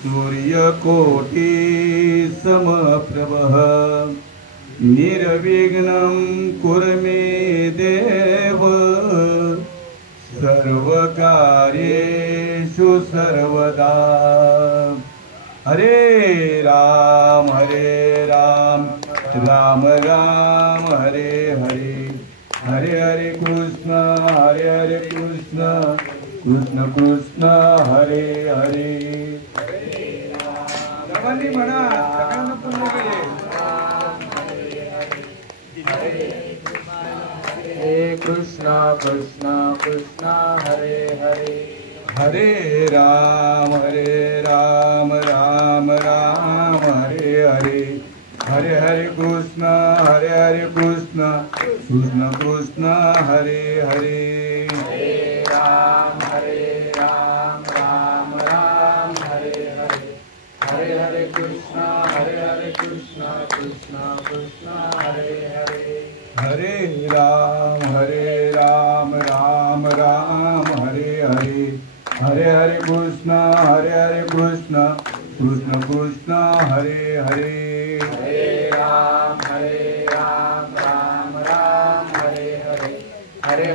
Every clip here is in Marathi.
सूर्यकोटि समप्रभः निर्विघ्नं कुरु मे देव सर्वकार्येषु सर्वदा। हरे राम राम राम हरे हरे, हरे हरे कृष्ण कृष्ण कृष्ण हरे हरे। सर्वांनी म्हणा, सगळ्यांना पुन्हा हरे कृष्णा कृष्णा कृष्णा हरे हरे, हरे राम राम राम हरे हरे, हरे हरे कृष्ण कृष्ण कृष्ण हरे हरे। हरे राम राम राम हरे हरे, हरे हरे कृष्णा कृष्णा कृष्णा हरे हरे। हरे राम राम हरे हरे, हरे हरे कृष्ण कृष्ण कृष्ण हरे हरे। हरे राम राम हरे हरे, हरे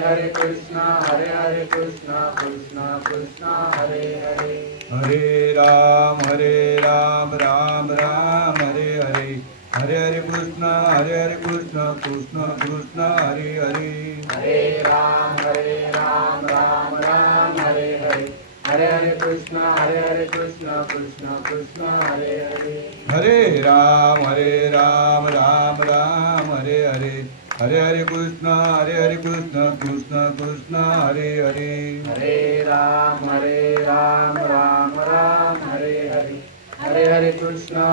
हरे कृष्णा कृष्णा कृष्ण हरे हरे। हरे राम राम हरे हरे, हरे हरे कृष्ण कृष्ण कृष्ण हरे हरे। हरे राम राम हरे हरे, हरे हरे कृष्णा कृष्ण कृष्ण हरे हरे। हरे राम राम हरे हरे, हरे हरे कृष्ण कृष्ण कृष्ण हरे हरे। हरे राम राम हरे हरे, हरे हरे कृष्णा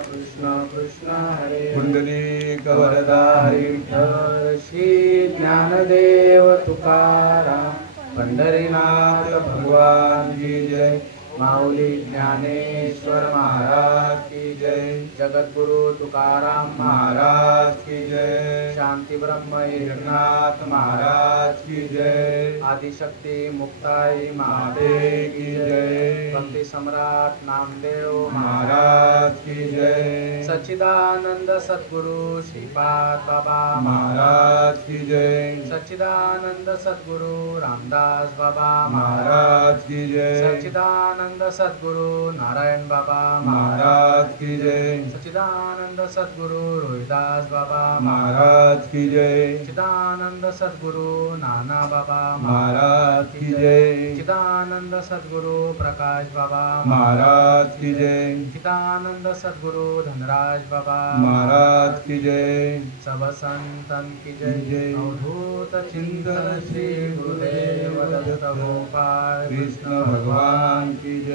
कृष्ण कृष्ण हरे हरे। कुंडलिक वरदा विठ्ठल श्री ज्ञानदेव तुकाराम, पंढरीनाथ भगवान की जय, माऊली ज्ञानेश्वर महाराज की जय, जगद्गुरु तुकाराम महाराज की जय, शांती ब्रह्म एकनाथ महाराज की जय, आदिशक्ती मुक्ताई माते की जय, भक्ति सम्राट नामदेव महाराज की जय, सच्चिदानंद सद्गुरु श्रीपाद बाबा महाराज की जय, सच्चिदानंद सद्गुरु रामदास बाबा महाराज की जय, सच्चिदानंद सद्गुरु नारायण बाबा महाराज की जय, सच्चिदानंद सद्गुरु रोहिदास बाबा महाराज की जय, सच्चिदानंद सद्गुरु नाना बाबा महाराज की जय, सच्चिदानंद सद्गुरु प्रकाश बाबा महाराज की जय, सच्चिदानंद सद्गुरु धनराज बाबा महाराज की जय। सब संतन की जय। अवधूत चिंतन श्री गुरुदेव दत्त गोपाल कृष्ण भगवान की जय,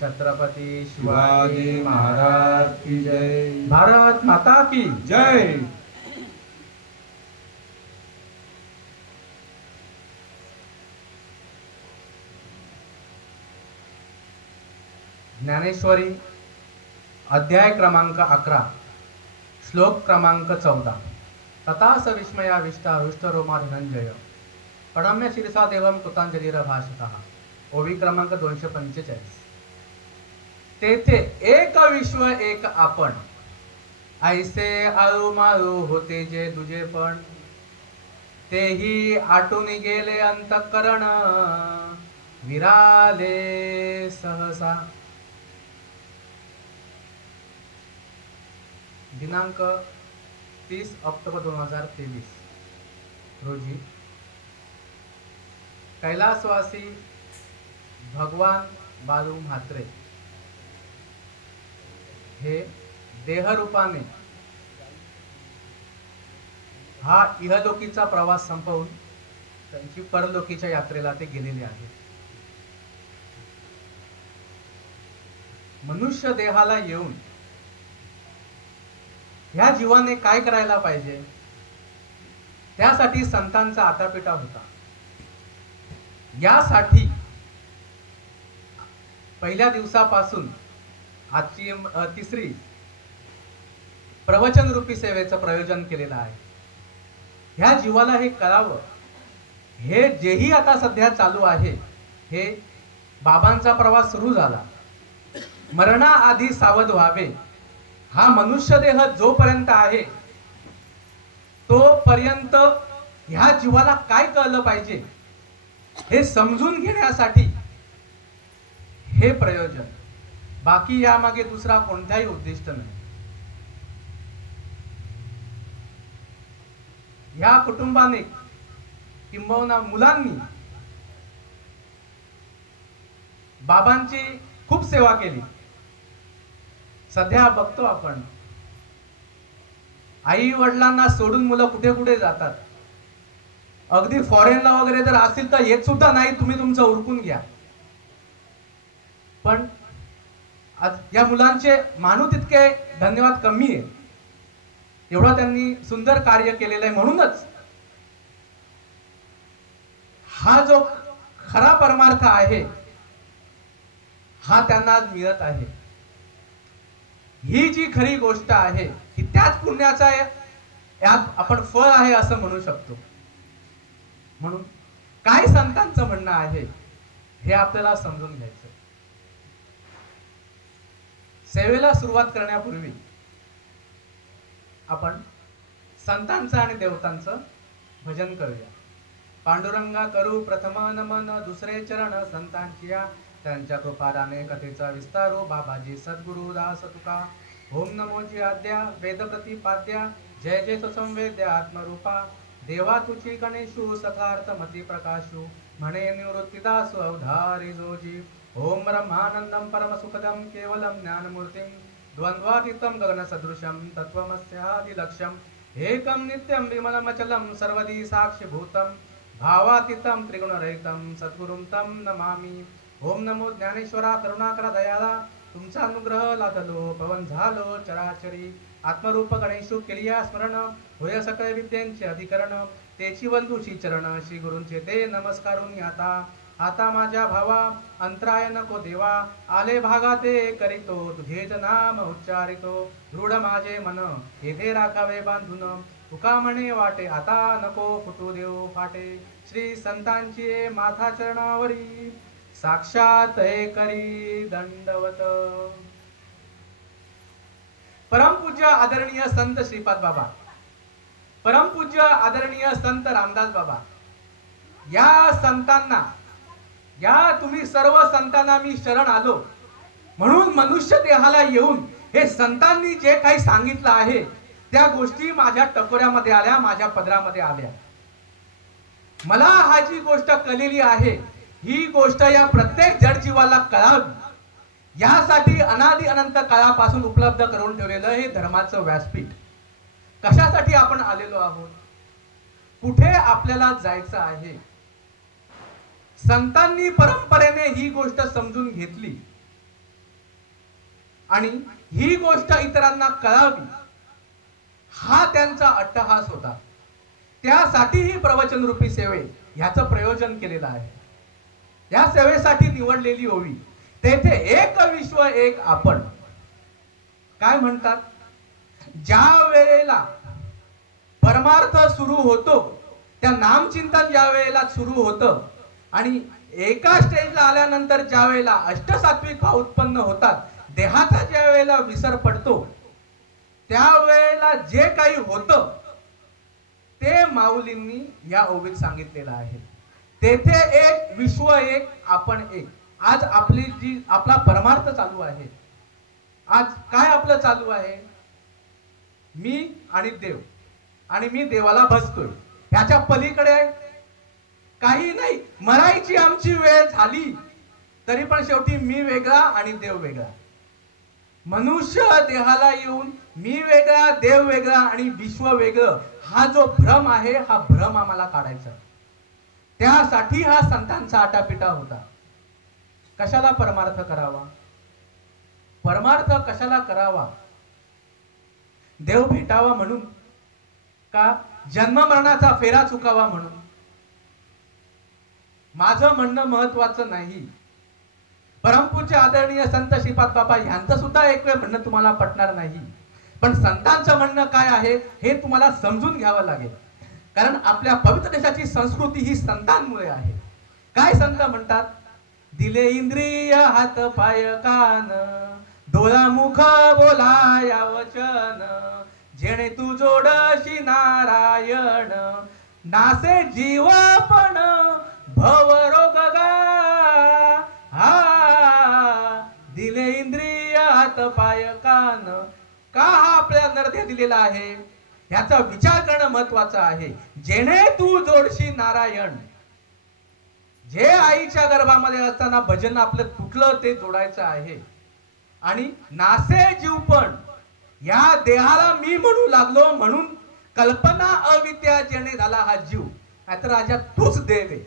छत्रपति शिवाजी महाराज की जय, भारत माता की जय। ज्ञानेश्वरी अध्याय क्रमांक 11, श्लोक क्रमांक 14। तथास विस्मयाविष्टा हृष्टरोमा धनंजय, प्रणम्य शिरसा देवम कृतांजलीर भाषतः। ओवी क्रमांक 245। तेथे एक विश्व एक आपण, ऐसे आळूमाळू होते जे तुझे पण, तेही आटून गेले अंतःकरण, विराले सहसा। दिनांक 30 ऑक्टोबर 2023 रोजी कैलासवासी भगवान बालू म्हात्रे हे देहरूपाने हा इहलोकीचा प्रवास संपवून त्यांची परलोकीच्या यात्रेला ते गेलेले आहेत। मनुष्य देहाला येऊन ह्या जीवाने काय करायला पाहिजे, त्यासाठी संतांचा आटापिटा होता। यासाठी पहिल्या दिवसापासून आजची तिसरी प्रवचन रूपी सेवेचं प्रयोजन केलेलं आहे। ह्या जीवाला हे करावं, हे जेही आता सध्या चालू आहे हे बाबांचा प्रवास सुरू झाला. मरणाआधी सावध व्हावे. हा मनुष्य देह जोपर्यंत आहे तोपर्यंत ह्या जीवाला काय कळलं पाहिजे हे समजून घेण्यासाठी हे प्रयोजन. बाकी यामागे दुसरा कोणताही उद्दिष्ट नाही. या कुटुंबाने किंबहुना मुलांनी बाबांची खूप सेवा केली. सध्या बघतो आपण आई वडिलांना सोडून मुलं कुठे कुठे जातात. अगदी फॉरेनला वगैरे जर असतील तर येत सुद्धा नाही, तुम्ही तुमचं उरकून घ्या. पण या मुलांचे मानू तितके धन्यवाद कमी आहे. एवढं त्यांनी सुंदर कार्य केलेलं आहे. म्हणूनच हा जो खरा परमार्थ आहे हा त्यांना आज मिळत आहे. ही जी खरी गोष्ट आहे ही त्याच पुण्याचा यात आपण फळ आहे असं म्हणू शकतो. म्हणून काय संतांचं म्हणणं आहे हे आपल्याला समजून घ्यायचं. सेवेला सुरुवात करण्यापूर्वी आपण संतांचं आणि देवतांचं भजन करूया. पांडुरंगा करू प्रथम नमन, दुसरे चरण संतांची या, त्यांच्या कृपादाने कथेचा विस्तारो, बाबाजी सद्गुरु दास तुका. ओम नमोजी आद्या वेद प्रतिपाद्या, जय जय संवेद्या आत्मरूपा. देवा तुची गणेशु सखार्थ मती प्रकाशु, म्हणे निवृत्तिदासु अवधारी जोजी. ओम ब्रह्मानंदम परम सुखदम केवलम ज्ञानमूर्तिम, द्वंद्वातीतम गगन सदृशम तत्वमस्यादिलक्ष्यम. एकम नित्यम विमलमचलम सर्वदी साक्षिभूतम, भावातीतम त्रिगुणरहितम सद्गुरुं तम नमामि. ओम नमो ज्ञानेश्वरा करुणाकरा दयाला, तुमचा अनुग्रह लादलो पवन झालो चराचरी. आत्मरूप गणेशु केलिया स्मरण, होय सकळ विद्यांचे अधिकरण. तेची वंदुची चरण श्री गुरूंचे ते नमस्कारून आता. आता माझ्या भावा अंतराय नको देवा, आले भागा ते करीतो तुझेच नाम उच्चारितो. दृढ माझे मन येथे राखावे बांधून, तुका म्हणे वाटे आता नको फुटू देऊ फाटे. श्री संतांची माथा चरणावरी, साक्षात करी दंडवत. परमपूज्य आदरणीय संत श्रीपाद बाबा, परमपूज्य आदरणीय संत रामदास बाबा, या संतांना, या तुम्ही सर्व संतांना मी शरण आलो. म्हणून मनुष्य देहाला येऊन हे संतांनी जे काही सांगितलं आहे त्या गोष्टी माझ्या टकोऱ्यामध्ये आल्या, माझ्या पदरामध्ये आल्या. मला हा जी गोष्ट कळलेली आहे ही गोष्ट या प्रत्येक जडजीवाला कळावी यासाठी अनादि अनंत काळापासून उपलब्ध करून ठेवलेलं हे धर्माचं व्यासपीठ. कशासाठी आपण आलेलो आहोत, कुठे आपल्याला जायचं आहे. संतांनी परंपरेने ही गोष्ट समजून घेतली आणि ही गोष्ट इतरांना कळावी हा त्यांचा अट्टहास होता. त्यासाठी ही प्रवचन रूपी सेवे ह्याचं प्रयोजन केलेलं आहे. या सेवेसाठी निवडलेली ओवी, तेथे एक विश्व एक आपण. काय म्हणतात, ज्या वेळेला परमार्थ सुरू होतो, त्या नामचिंतन ज्या वेळेला सुरू होतं आणि एका स्टेजला आल्यानंतर ज्या वेळेला अष्टसात्विक भाव उत्पन्न होतात, देहाचा ज्या वेळेला विसर पडतो, त्यावेळेला जे काही होतं ते माऊलींनी या ओवीत सांगितलेलं आहे. तेथे एक विश्व एक आपण एक. आज आपली जी आपला परमार्थ चालू आहे, आज काय आपलं चालू आहे, मी आणि देव, आणि मी देवाला भजतोय. ह्याच्या पलीकडे काही नाही. मरायची आमची वेळ झाली तरी पण शेवटी मी वेगळा आणि देव वेगळा. मनुष्य देहाला येऊन मी वेगळा देव वेगळा आणि विश्व वेगळं हा जो भ्रम आहे, हा भ्रम आम्हाला काढायचा. त्यासाठी हा संतांचा आटापिटा होता. कशाला परमार्थ करावा, परमार्थ कशाला करावा, देव भेटावा म्हणून का जन्म मरणाचा फेरा चुकावा म्हणून. माझं म्हणणं महत्वाचं नाही. परमपूज्य आदरणीय संत श्रीपाद बाबा यांचं सुद्धा एक वेळ म्हणणं तुम्हाला पटणार नाही, पण संतांचं म्हणणं काय आहे हे तुम्हाला समजून घ्यावं लागेल. कारण आपल्या पवित्र देशाची संस्कृती ही संतांमुळे आहे. काय संत म्हणतात, दिले इंद्रिय हात पाय कान, डोळा मुख बोलाया वचन, जेणे तू जोडशी नारायण, नासे जीवपण भवरोग गा. हा दिले इंद्रिय हात पाय कान, का हा आपल्याला नरदेह दिलेला आहे याचा विचार करणं महत्वाचं आहे. जेणे तू जोडशी नारायण, जे आईच्या गर्भामध्ये असताना भजन आपलं तुटलं ते जोडायचं आहे. आणि नासे जीवपण, या देहाला मी म्हणू लागलो म्हणून कल्पना अविद्या जेणे झाला हा जीव. नाहीतर राजा तूच देव आहे,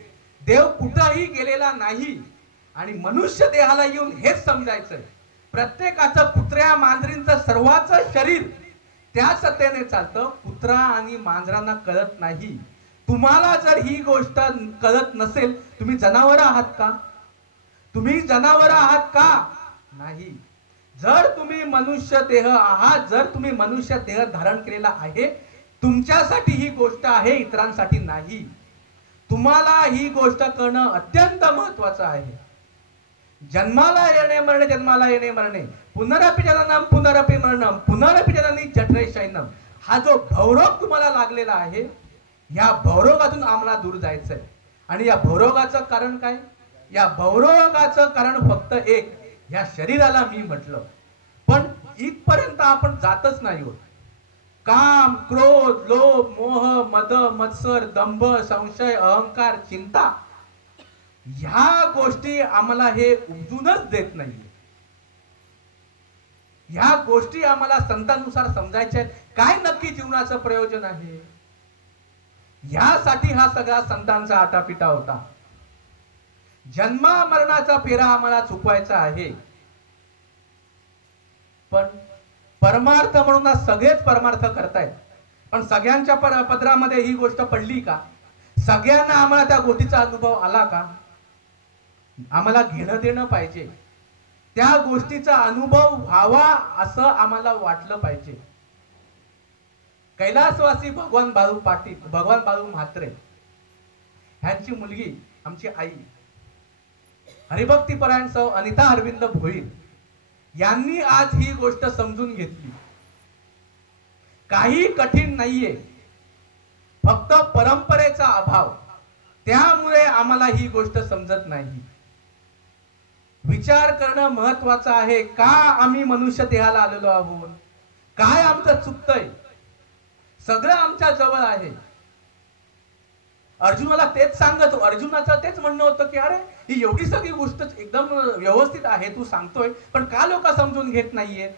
देव कुठंही गेलेला नाही. आणि मनुष्य देहाला येऊन हेच समजायचं, प्रत्येकाचं कुत्र्या मांजरींचं सर्वांचं शरीर त्या सत्तेने चालतं, कुत्रा आणि मांजरांना कळत नाही. तुम्हाला जर ही गोष्ट कळत नसेल, तुम्ही जनावर आहात का? तुम्ही जनावर आहात का? नाही. जर तुम्ही मनुष्य देह आहात, जर तुम्ही मनुष्य देह धारण केलेला आहे, तुमच्यासाठी ही गोष्ट आहे, इतरांसाठी नाही. तुम्हाला ही गोष्ट करणं अत्यंत महत्वाचं आहे. जन्माला येणे मरणे, जन्माला येणे मरणे, पुनरपि जननम पुनरपि मरणम, पुनरपि जननी जठरे शयनम. हा जो भवरोग तुम्हाला लागलेला आहे, या भवरोगातून आम्हाला दूर जायचंय. आणि या भवरोगाचं कारण काय? या भवरोगाचं कारण फक्त एक, या शरीराला मी म्हटलं. पण इथपर्यंत आपण जातच नाही होत. काम, क्रोध, लोभ, मोह, मद, मत्सर, दंभ, संशय, अहंकार, चिंता, ह्या गोष्टी आम्हाला हे उमजूनच देत नाहीये. ह्या गोष्टी आम्हाला संतांनुसार समजायच्या आहेत. काय नक्की जीवनाचं प्रयोजन आहे, यासाठी हा सगळा संतांचा आटापिटा होता. जन्मा मरणाचा फेरा आम्हाला चुकवायचा आहे. पण परमार्थ म्हणून सगळेच परमार्थ करतायत, पण सगळ्यांच्या पदरामध्ये ही गोष्ट पडली का? सगळ्यांना आम्हाला त्या गोष्टीचा अनुभव आला का? आम्हाला घेणं देणं पाहिजे, त्या गोष्टीचा अनुभव व्हावा असं आम्हाला वाटलं पाहिजे. कैलासवासी भगवान बाळू पाटील, भगवान बाळू म्हात्रे ह्यांची मुलगी आमची आई हरिभक्तीपरायण सौ अनिता अरविंद भोईर यांनी आज ही गोष्ट समजून घेतली. काही कठीण नाहीये, फक्त परंपरेचा अभाव, त्यामुळे आम्हाला ही गोष्ट समजत नाही. विचार करणं महत्वाचं आहे. का आम्ही मनुष्य देहाला आलेलो आहोत? काय आमचं चुकतंय? सगळं आमच्या जवळ आहे. अर्जुनाला तेच सांगत, अर्जुनाचं तेच म्हणणं होतं की अरे ही एवढी सगळी गोष्ट एकदम व्यवस्थित आहे, तू सांगतोय, पण का लोक समजून घेत नाहीये?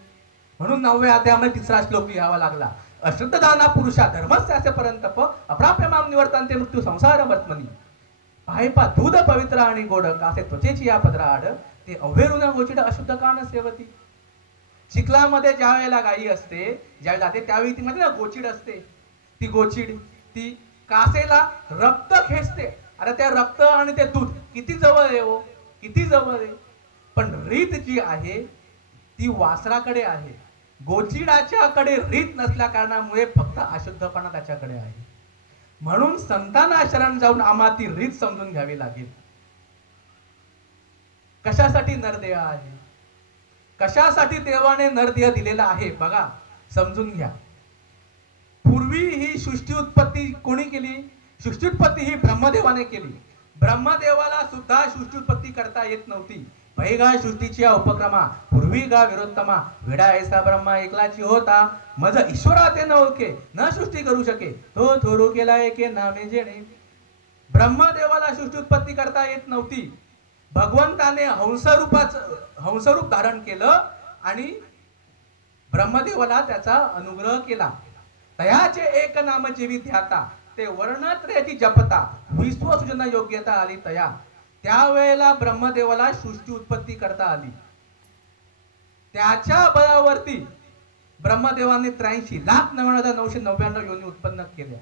म्हणून 9व्या अध्यायामध्ये 3रा श्लोक लिहावा लागला. अश्रद्धदाना पुरुषा धर्मस्यास्य परंतप अप्राप्य माम निवर्तन्ते मृत्यू संसार वर्तमनी. पायपा दूध पवित्र आणि गोड, कासे त्वचेची या पदरा आड, ते अव्हेरून गोचिड अशुद्ध का न सेवती. चिखलामध्ये ज्या वेळेला गायी असते, ज्यावेळी जाते त्यावेळी ती मध्ये गोचिड असते. ती गोचिड ती कासेला रक्त खेचते. अरे त्या रक्त आणि ते दूध किती जवळ आहे हो, किती जवळ आहे. पण रीत जी आहे ती वासराकडे आहे. गोचिडाच्याकडे रीत नसल्या कारणामुळे फक्त अशुद्धपणा त्याच्याकडे आहे. म्हणून संतांना शरण जाऊन आम्हाला ती रीत समजून घ्यावी लागेल. कशासाठी नरदेह आहे, कशासाठी देवाने नरदेह दिलेला आहे बघा, समजून घ्या. पूर्वी ही सृष्टी उत्पत्ती कोणी केली? सृष्टी उत्पत्ती ही ब्रह्मदेवाने केली. ब्रह्मदेवाला सुद्धा सृष्टी उत्पत्ती करता येत नव्हती. पैगा सृष्टीची उपक्रमा पूर्वी गा विरोत्तमा, वेडा ऐसा ब्रह्मा एकलाची होता, मज ईश्वरा ते न ओळखे, न सृष्टी करू शके, तो थोरू केला एके नामे जेणे. ब्रह्मदेवाला सृष्टी उत्पत्ती करता येत नव्हती. भगवंताने हंसरूप धारण केलं आणि ब्रह्मदेवाला त्याचा अनुग्रह केला. तयाचे एक नाम जीवी ध्याता, ते वर्णत्रयाची जपता, विश्वसृजन योग्यता आली तया. त्यावेळेला ब्रह्मदेवाला सृष्टी उत्पत्ती करता आली. त्याच्या बळावरती ब्रह्मदेवाने 83,99,999 योनी उत्पन्न केल्या.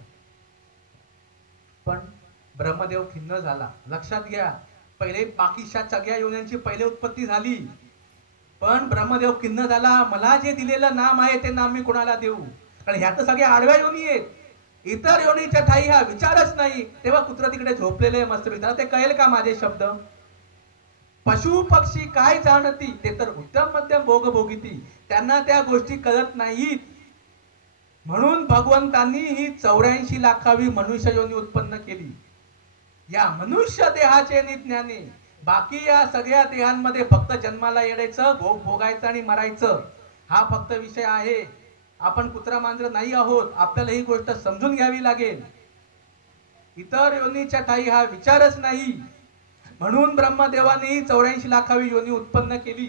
पण ब्रह्मदेव खिन्न झाला. लक्षात घ्या, पहिले बाकीच्या सगळ्या योन्यांची पहिले उत्पत्ती झाली, पण ब्रह्मदेव खिन्न झाला. मला जे दिलेलं नाम आहे ते नाम मी कोणाला देऊ? कारण ह्या तर सगळ्या आडव्या योनी आहेत. इतर योनीच्या ठाई हा विचारच नाही. तेव्हा कुत्र तिकडे झोपलेले मस्त, ते कळेल का माझे शब्द? पशु पक्षी काय जाणती, ते तर उत्तम मध्यम भोगभोगिती, त्यांना त्या गोष्टी कळत नाहीत. म्हणून भगवंतांनी ही 84 लाखावी मनुष्य योनी उत्पन्न केली. या मनुष्य देहाचे निज्ञाने, बाकी या सगळ्या देहांमध्ये फक्त जन्माला येण्याचं, भोग भोगायचं आणि मरायचं हा फक्त विषय आहे. आपण कुत्रा मांजर नाही आहोत. आपल्याला ही गोष्ट समजून घ्यावी लागेल. इतर योनीच्या ठाई हा विचारच नाही. म्हणून ब्रह्मदेवाने 84 लाखावी योनी उत्पन्न केली.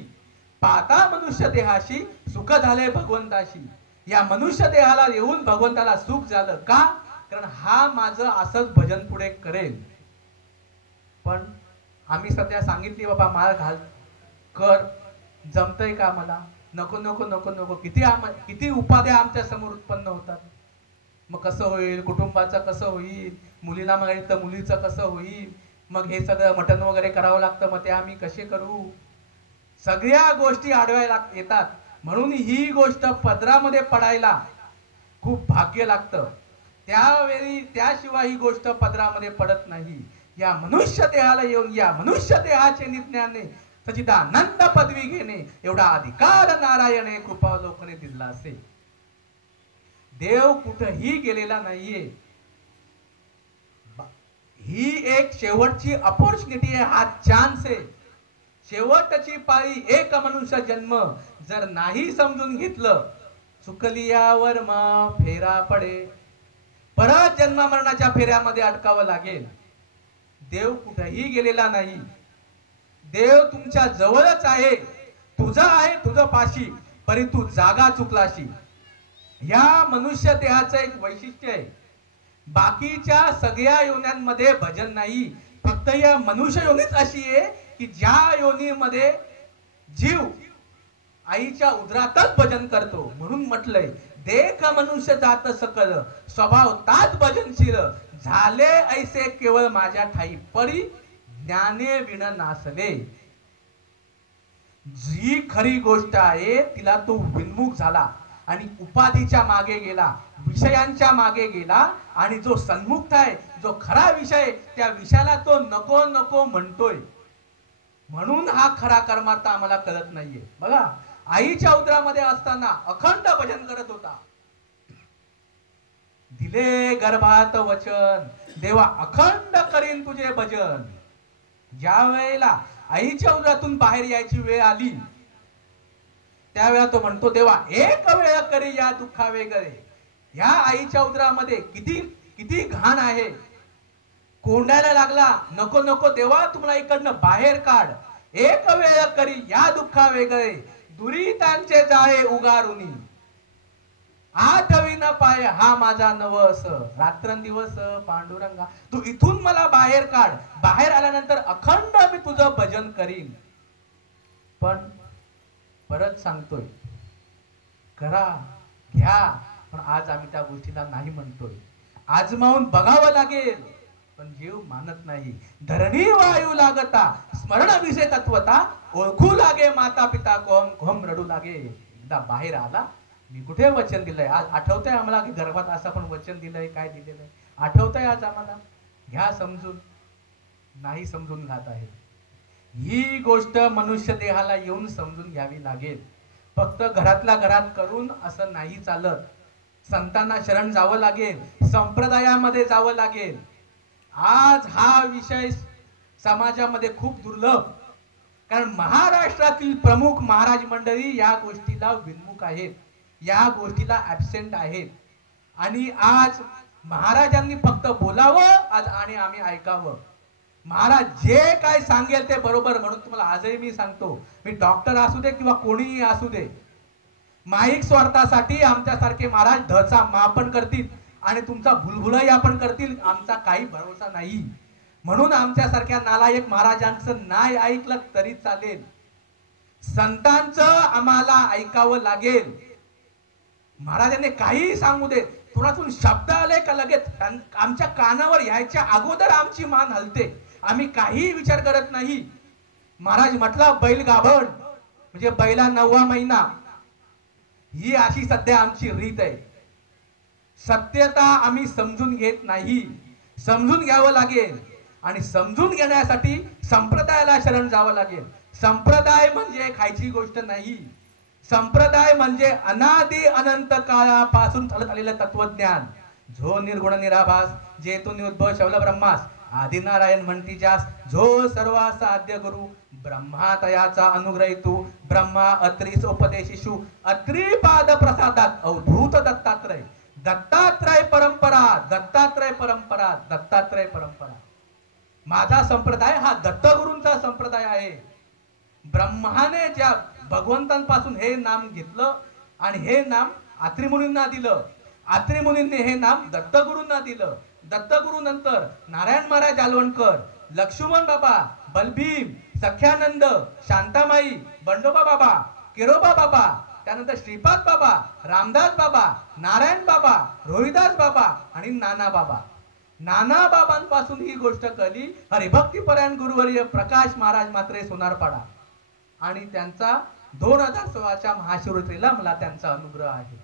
पाहता मनुष्य देहाशी सुख झाले भगवंताशी. या मनुष्य देहाला येऊन भगवंताला सुख झालं का? कारण हा माझं असंच भजन पुढे करेल. पण आम्ही सध्या सांगितली बाबा माळ घाल कर, जमतय का मला? नको नको नको नको. किती उपाध्या आमच्या समोर उत्पन्न होतात. मग कसं होईल? कुटुंबाचं कसं होईल? मुलीला मागितलं तर मुलीचं कसं होईल? मग हे सगळं मटण वगैरे करावं लागतं, मग ते आम्ही कसे करू? सगळ्या गोष्टी आडव्या येतात. म्हणून ही गोष्ट पदरामध्ये पडायला खूप भाग्य लागतं. त्यावेळी त्याशिवाय ही गोष्ट पदरामध्ये पडत नाही. या मनुष्य देहाला येऊन या मनुष्य देहाचे निज्ञाने सच्चिदानंद पदवी घेणे एवढा अधिकार नारायणे कृपालोकने दिला असे. देव कुठेही गेलेला नाहीये. ही एक शेवटची अपॉर्च्युनिटी आहे. हा चान्स आहे. शेवटची पाळी एक मनुष्य जन्म. जर नाही समजून घेतलं, चुकलियावर मग फेरा पडे. परत जन्म मरणाच्या फेऱ्यामध्ये अटकावं लागेल. देव कुठेही गेलेला नाही. देव तुमच्या जवळच आहे. तुझा आहे तुझं पाशी, परंतु जागा चुकलाशी. या मनुष्य देहाचं एक वैशिष्ट्य आहे. बाकीच्या सगळ्या योन्यांमध्ये भजन नाही. फक्त या मनुष्य योनीच अशी आहे की ज्या योनीमध्ये जीव आईच्या उदरातच भजन करतो. म्हणून म्हटलंय देख मनुष्य जात सकल, स्वभाव तात भजनशील, झाले ऐसे केवळ माझ्या ठाई, परी ज्ञाने विण नासले. जी खरी गोष्ट आहे तिला तो विन्मुख झाला आणि उपाधीच्या मागे गेला, विषयांच्या मागे गेला. आणि जो सन्मुख आहे, जो खरा विषय, त्या विषयाला तो नको नको म्हणतोय. म्हणून हा खरा कर्मार्थ आम्हाला कळत नाहीये. बघा, आईच्या उदरामध्ये असताना अखंड भजन करत होता. दिले गर्भात वचन, देवा अखंड करीन तुझे भजन. ज्या वेळेला आईच्या उदरातून बाहेर यायची वेळ आली, त्यावेळेला तो म्हणतो देवा एक वेळ करी या दुःखा वेगळे. या आईच्या उदरामध्ये किती किती घाण आहे. कोंडायला लागला, नको नको देवा तुम्हाला इकडनं बाहेर काढ. एक वेळ करी या दुःखा वेगळे, दुरितांचे जाळे उगारुनी. आठवी न पाय हा माझा नवस, रात्रंदिवस पांडुरंगा तू इथून मला बाहेर काढ. बाहेर आल्यानंतर अखंड मी तुझं भजन करीन. पण परत सांगतोय करा घ्या, पण आज आम्ही त्या गोष्टीला नाही म्हणतोय. आजमावून बघावं लागेल, पण जीव मानत नाही. धरणी वायू लागता स्मरण विषय तत्वता, ओळखू लागे माता पिता कोम कोम रडू लागे. एकदा बाहेर आला, मी कुठे वचन दिलंय? आज आठवतंय आम्हाला की गर्भात असं पण वचन दिलंय, काय दिलेलं आहे आठवतंय आज आम्हाला? घ्या समजून. नाही समजून घात आहे. ही गोष्ट मनुष्य देहाला येऊन समजून घ्यावी लागेल. फक्त घरातल्या घरात करून असं नाही चालत. संतांना शरण जावं लागेल, संप्रदायामध्ये जावं लागेल. आज हा विषय समाजामध्ये खूप दुर्लभ, कारण महाराष्ट्रातील प्रमुख महाराज मंडळी या गोष्टीला विन्मुख आहेत, या गोष्टीला ऍबसेंट आहेत. आणि आज महाराजांनी फक्त बोलावं आज आणि आम्ही ऐकावं. महाराज जे काय सांगेल ते बरोबर. म्हणून तुम्हाला आजही मी सांगतो, मी डॉक्टर असू दे किंवा कोणीही असू दे, माईक स्वार्थासाठी आमच्यासारखे महाराज ढचा मापन करतील आणि तुमचा भुलभुलही आपण करतील. आमचा काही भरोसा नाही. म्हणून आमच्यासारख्या नालायक महाराजांचं नाही ऐकलं तरी चालेल, संतांचं आम्हाला ऐकावं लागेल. महाराजांनी काही सांगू दे, थोडातून शब्द आले का लगेच आमच्या कानावर यायच्या अगोदर आमची मान हलते. आम्ही काही विचार करत नाही. महाराज म्हटला बैल गाभण म्हणजे बैला 9वा महिना, ही अशी सध्या आमची रीत आहे. सत्यता आम्ही समजून घेत नाही. समजून घ्यावं लागेल. आणि समजून घेण्यासाठी संप्रदायाला शरण जावं लागेल. संप्रदाय म्हणजे खायची गोष्ट नाही. संप्रदाय म्हणजे अनादि अनंत काळापासून चालत आलेलं तत्वज्ञान. झो निर्गुण निराभास जे तू निउद्भव शवल ब्रह्मास आदिनारायण म्हणती जास झो सर्वास आद्य गुरु ब्रह्मा तयाचा अनुग्रही तू ब्रह्मा अत्रीच उपदेशिषु अत्री पाद प्रसादात अवधूत दत्तात्रय. दत्तात्रय परंपरा, दत्तात्रय परंपरा, दत्तात्रय परंपरा. माझा संप्रदाय हा दत्तगुरूंचा संप्रदाय आहे. ब्रह्माने ज्या भगवंतांपासून हे नाम घेतलं आणि हे नाम आत्री मुनींना दिलं. आत्री मुनींनी हे नाम दत्तगुरूंना दिलं. दत्तगुरू नंतर नारायण महाराज जालवणकर, लक्ष्मण बाबा, बलभीम, सख्यानंद, शांतामाई, बंडोबा बाबा, केरोबा बाबा, त्यानंतर श्रीपाद बाबा, रामदास बाबा, नारायण बाबा, रोहिदास बाबा आणि नाना बाबा. नाना बाबांपासून ही गोष्ट कळली. हरिभक्तीपरायण गुरुवर्य प्रकाश महाराज मात्रे सोनारपाडा आणि त्यांचा 2016च्या महाशिवरात्रीला मला त्यांचा अनुग्रह आहे.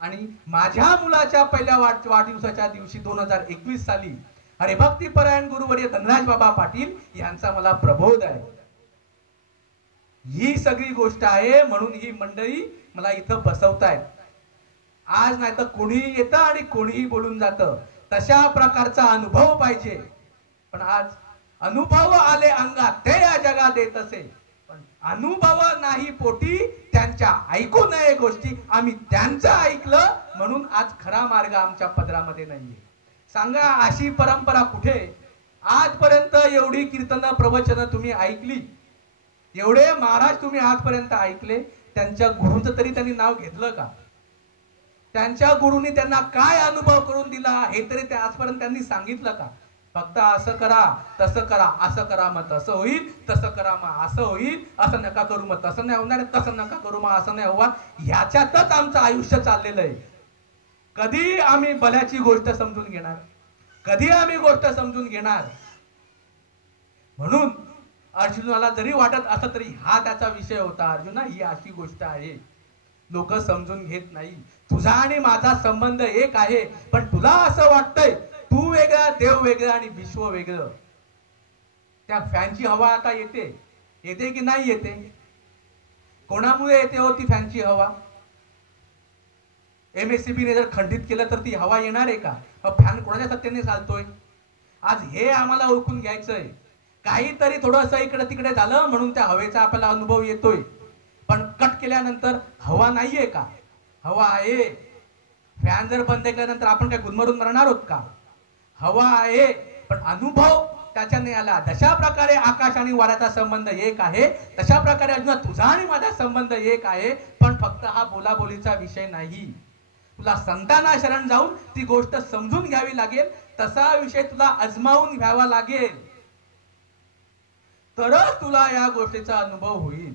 आणि माझ्या मुलाच्या पहिल्या वाढदिवसाच्या दिवशी 2021 साली हरिभक्तीपरायण गुरुवर्य धनराज बाबा पाटील यांचा मला प्रबोध आहे. ही सगळी गोष्ट आहे म्हणून ही मंडळी मला इथं बसवतायत. आज नाही तर कोणीही येतं आणि कोणीही बोलून जातं. तशा प्रकारचा अनुभव पाहिजे. पण आज अनुभव आले अंगात ते या जगात येत असे. पण अनुभव नाही पोटी त्यांच्या ऐकू नये गोष्टी. आम्ही त्यांचं ऐकलं म्हणून आज खरा मार्ग आमच्या पदरामध्ये नाहीये. सांगा अशी परंपरा कुठे? आजपर्यंत एवढी कीर्तन प्रवचन तुम्ही ऐकली, एवढे महाराज तुम्ही आजपर्यंत ऐकले, त्यांच्या गुरूंचं तरी त्यांनी नाव घेतलं का? त्यांच्या गुरूंनी त्यांना काय अनुभव करून दिला हे तरी ते आजपर्यंत त्यांनी सांगितलं का? फक्त असं करा, तसं करा, असं करा मग तसं होईल, तसं करा मग असं होईल, असं नका करू मग तसं नाही होणार, तसं नका करू मग असं नाही होणार. ह्याच्यातच आमचं आयुष्य चाललेलं आहे. कधी आम्ही भल्याची गोष्ट समजून घेणार? कधी आम्ही गोष्ट समजून घेणार? म्हणून अर्जुनाला जरी वाटत असं तरी हा त्याचा विषय होता. अर्जुना ही अशी गोष्ट आहे, लोक समजून घेत नाही. तुझा आणि माझा संबंध एक आहे, पण तुला असं वाटतंय तू वेगळा, देव वेगळा आणि विश्व वेगळं. त्या फॅनची हवा आता येते, येते की नाही येते? कोणामुळे येते होती फॅनची हवा? MSCB ने जर खंडित केलं तर ती हवा येणार आहे का? फॅन कोणाच्या सत्तेने चालतोय? आज हे आम्हाला ओळखून घ्यायचंय. काहीतरी थोडंसं इकडे तिकडे झालं म्हणून त्या हवेचा आपल्याला अनुभव येतोय, पण कट केल्यानंतर हवा नाहीये का? हवा आहे. फॅन जर बंद केल्यानंतर आपण काय गुदमरून मरणार आहोत का? हवा आहे, पण अनुभव त्याच्याने आला. जशा प्रकारे आकाश आणि वाऱ्याचा संबंध एक आहे, तशा प्रकारे अजून तुझा आणि माझा संबंध एक आहे. पण फक्त हा बोलाबोलीचा विषय नाही. तुला संतांना शरण जाऊन ती गोष्ट समजून घ्यावी लागेल. तसा विषय तुला अजमावून घ्यावा लागेल, तरच तुला या गोष्टीचा अनुभव होईल.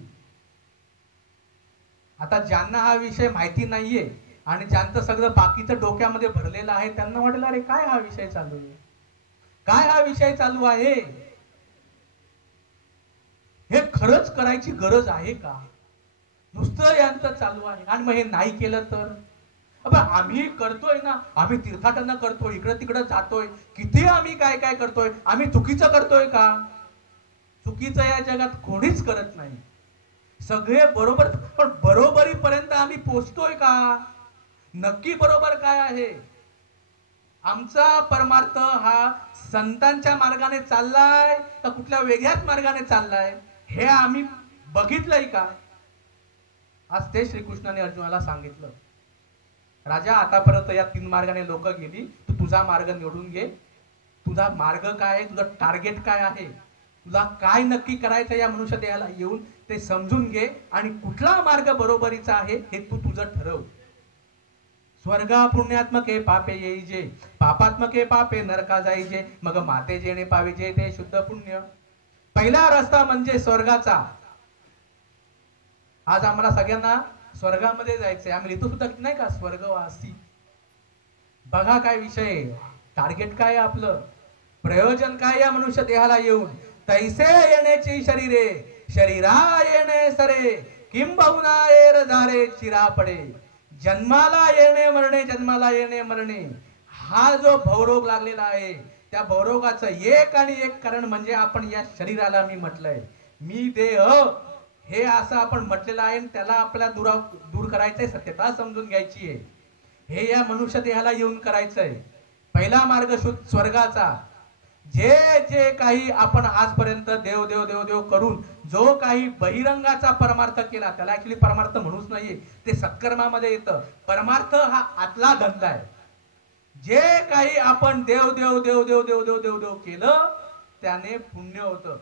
आता ज्यांना हा विषय माहिती नाहीये आणि ज्यांचं सगळं बाकीचं डोक्यामध्ये भरलेलं आहे, त्यांना वाटेल अरे काय हा विषय चालू आहे, काय हा विषय चालू आहे, हे खरंच करायची गरज आहे का? नुसतं यांचं चालू आहे आणि मग हे नाही केलं तर? आम्ही करतोय ना, आम्ही तीर्थाटन करतोय, इकडे तिकडे जातोय, किती आम्ही काय काय करतोय, आम्ही चुकीचं करतोय का? चुकीचं या जगात कोणीच करत नाही. सगळे बरोबर, पण बरोबरीपर्यंत आम्ही पोचतोय का? नक्की बरोबर काय आहे? आमचा परमार्थ हा संतांच्या मार्गाने चाललाय का कुठल्या वेगळ्याच मार्गाने चाललाय हे आम्ही बघितलंय का? आज ते श्रीकृष्णाने अर्जुनाला सांगितलं, राजा आतापर्यंत या 3 मार्गाने लोक गेली, तू तुझा मार्ग निवडून घे. तुझा मार्ग काय आहे, तुझं टार्गेट काय आहे, तुला काय नक्की करायचं या मनुष्य देहाला येऊन ते समजून घे आणि कुठला मार्ग बरोबरीचा आहे हे तू तुझं ठरव. स्वर्गा पुण्यात्मके पापे येईजे, पापात्मके पापे नरका जाईजे, मग माते जेणे पाविजे ते शुद्ध पुण्य. पहिला रस्ता म्हणजे स्वर्गाचा. आज आम्हाला सगळ्यांना स्वर्गामध्ये जायचंय. आम्ही लिहितो सुद्धा नाही का स्वर्गवासी. बघा काय विषय, टार्गेट काय आपलं, प्रयोजन काय या मनुष्य देहाला येऊन. तैसे येण्याची शरीरे, शरीरा येणे सरे, किंबहुना एर झारे चिरा पडे. जन्माला येणे मरणे, जन्माला येणे मरणे, हा जो भवरोग लागलेला आहे त्या भवरोगाचं एक आणि एक कारण म्हणजे आपण या शरीराला मी म्हटलंय मी देह, हे असं आपण म्हटलेलं आहे. त्याला आपल्याला दूर करायचंय, सत्यता समजून घ्यायची आहे. हे या मनुष्य देहाला येऊन करायचंय. पहिला मार्ग शुद्ध स्वर्गाचा. जे जे काही आपण आजपर्यंत देव देव देव देव करून जो काही बहिरंगाचा परमार्थ केला, त्याला ऍक्च्युली परमार्थ म्हणूच नाहीये, ते सत्कर्मामध्ये येतं. परमार्थ हा आतला धंदा आहे. जे काही आपण देव देव देव देव देव देव देव देव केलं त्याने पुण्य होतं.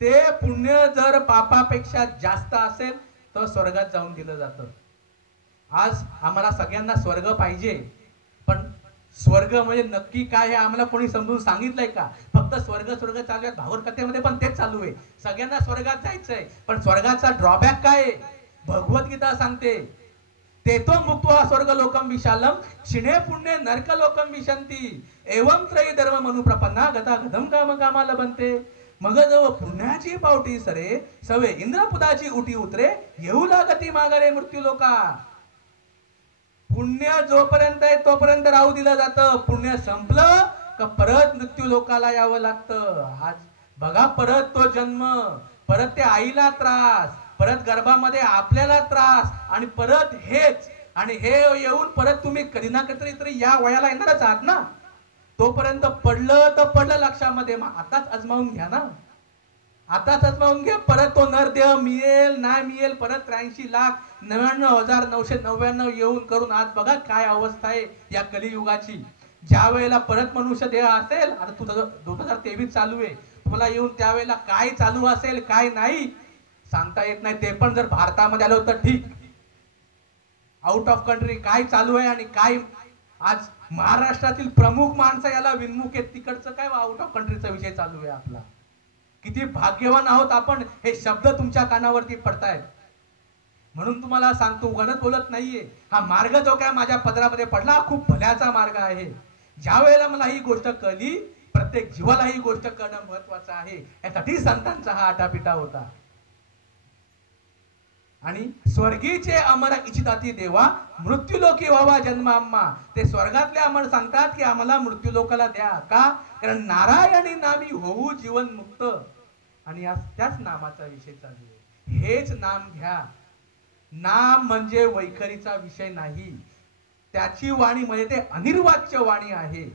ते पुण्य जर पापापेक्षा जास्त असेल तर स्वर्गात जाऊन दिलं जातं. आज आम्हाला सगळ्यांना स्वर्ग पाहिजे, पण स्वर्ग म्हणजे नक्की काय हे आम्हाला कोणी समजून सांगितलंय का? फक्त स्वर्ग स्वर्ग चालू आहे. भागवत कथेमध्ये पण तेच चालू आहे. सगळ्यांना स्वर्गात जायचंय, पण स्वर्गाचा ड्रॉबॅक काय आहे? भगवद्गीता सांगते, तेतो मुक्त्वा स्वर्ग लोकम विशालम क्षिणे पुण्य नरक लोकम विशंती एवं त्रयी धर्म मनुप्रपन्ना गता गधम काम कामाला बनते. मग जव पुण्याची पावटी सरे सवे इंद्रपुदाची उटी उतरे येऊ लागती माघारे मृत्यू लोका. पुण्य जोपर्यंत आहे तोपर्यंत राहू दिलं जातं. पुण्य संपलं का परत मृत्यू लोकाला यावं लागतं. आज बघा, परत तो जन्म, परत ते आईला त्रास, परत गर्भामध्ये आपल्याला त्रास, आणि परत हेच. आणि हे येऊन परत तुम्ही कधी ना कधीतरी या वयाला येणारच आहात ना. तोपर्यंत पडलं तर पडलं लक्षामध्ये. मग आताच आजमावून घ्या ना, आताच आजमावून घ्या. परत तो नरदेह मिळेल नाही मिळेल, परत 83,99,999 येऊन करून आज बघा काय अवस्था आहे या कलियुगाची. ज्या वेळेला परत मनुष्य देह असेल, आता 2023 चालू आहे, तुम्हाला येऊन त्यावेळेला काय चालू असेल काय नाही सांगता येत नाही. ते पण जर भारतामध्ये आलं तर ठीक, आउट ऑफ कंट्री काय चालू आहे आणि काय आज महाराष्ट्रातील प्रमुख माणसं याला विनमुख आहेत, तिकडचं काय आउट ऑफ कंट्रीचा विषय चालू आहे आपला. किती भाग्यवान आहोत आपण, हे शब्द तुमच्या कानावरती पडतायत. म्हणून तुम्हाला सांगतो, उगाच बोलत नाहीये. हा मार्ग जो काय माझ्या पदरामध्ये पडला खूप भल्याचा मार्ग आहे. ज्या वेळेला मला ही गोष्ट कळली, प्रत्येक जीवाला ही गोष्ट कळणं महत्वाचं आहे, यासाठी संतांचा हा आटापिटा होता. आणि स्वर्गीचे अमर इच्छिताती देवा मृत्यूलोकी व्हावा जन्म आम्हा. ते स्वर्गातले अमर सांगतात की आम्हाला मृत्यूलोकाला द्या. का? कारण नारायणी नामी होऊ जीवन मुक्त. आणि आज त्याच नामाचा विषय चालू आहे. हेच नाम घ्या. नाम म्हणजे वैखरीचा विषय नाही. त्याची वाणी म्हणजे ते अनिर्वाच्य वाणी आहे.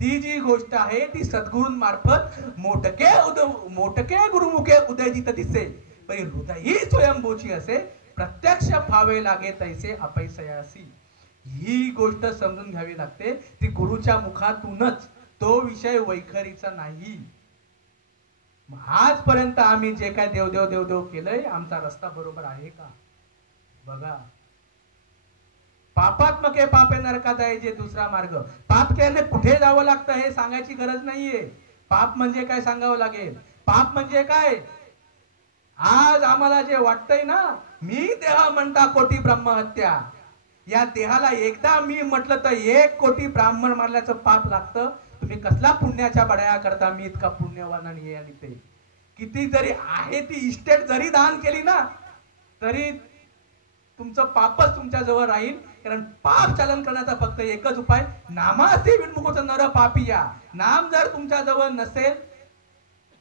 ती जी गोष्ट आहे ती सद्गुरूंमार्फत मोठके गुरुमुखे उदयजित दिसे, परी हृदयी स्वयंभूची असे प्रत्यक्ष फावे लागे तैसे अपैसयासी. ही गोष्ट समजून घ्यावी लागते. ती गुरुच्या मुखातूनच. तो विषय वैखरीचा नाही. आजपर्यंत आम्ही जे काय देव देव देव देव केलंय, आमचा रस्ता बरोबर आहे का बघा. पापात्मके पापे नरका जायचे दुसरा मार्ग. पाप केल्याने कुठे जावं लागतं हे सांगायची गरज नाहीये. पाप म्हणजे काय सांगावं लागेल. पाप म्हणजे काय? आज आम्हाला जे वाटतंय ना, मी देह म्हणता कोटी ब्रह्महत्या, या देहाला एकदा मी म्हटलं तर 1 कोटी ब्राह्मण मारल्याचं पाप लागतं. तुम्ही कसला पुण्याच्या बड्या करता? मी इतका पुण्यवान आणि आणि ते किती जरी आहे ती इस्टेट जरी दान केली ना, तरी तुमचं पापच तुमच्या जवळ राहील. कारण पाप चालन करण्याचा फक्त एकच उपाय, नामासी विन्मुख नर पापिया. नाम जर तुमच्या जवळ नसेल,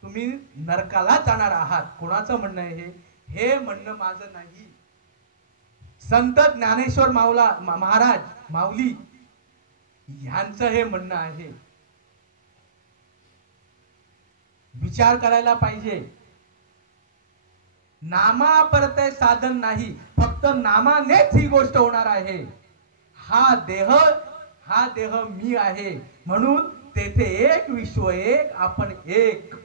तुम्ही नरकाला जाणार आहात. कोणाचं म्हणणं आहे हे म्हणणं माझं नाही. संत ज्ञानेश्वर महाराज माऊली यांचं हे म्हणणं आहे. विचार करायला पाहिजे. नामापरते साधन नाही, फक्त नामानेच ही गोष्ट होणार आहे. हा देह मी आहे, म्हणून तेथे एक विश्व एक, आपण एक.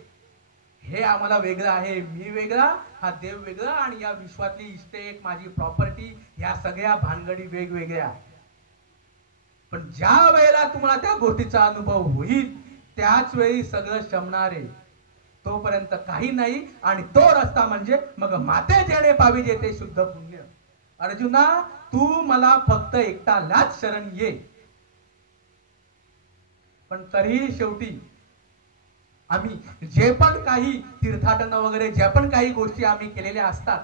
हे आम्हाला वेगळं आहे. मी वेगळा, हा देव वेगळा, आणि या विश्वातली इस्टेट, माझी प्रॉपर्टी, या सगळ्या भानगडी वेगवेगळ्या. पण ज्या वेळेला तुम्हाला त्या गोष्टीचा अनुभव होईल त्याच वेळी सगळं शमणार आहे. तोपर्यंत काही नाही. आणि तो रस्ता म्हणजे मग माते जेणे पावी जेते शुद्ध पुण्य. अर्जुना, तू मला फक्त एकटालाच शरण ये. पण तरीही शेवटी आम्ही जे पण काही तीर्थाटन वगैरे ज्या पण काही गोष्टी आम्ही केलेल्या असतात,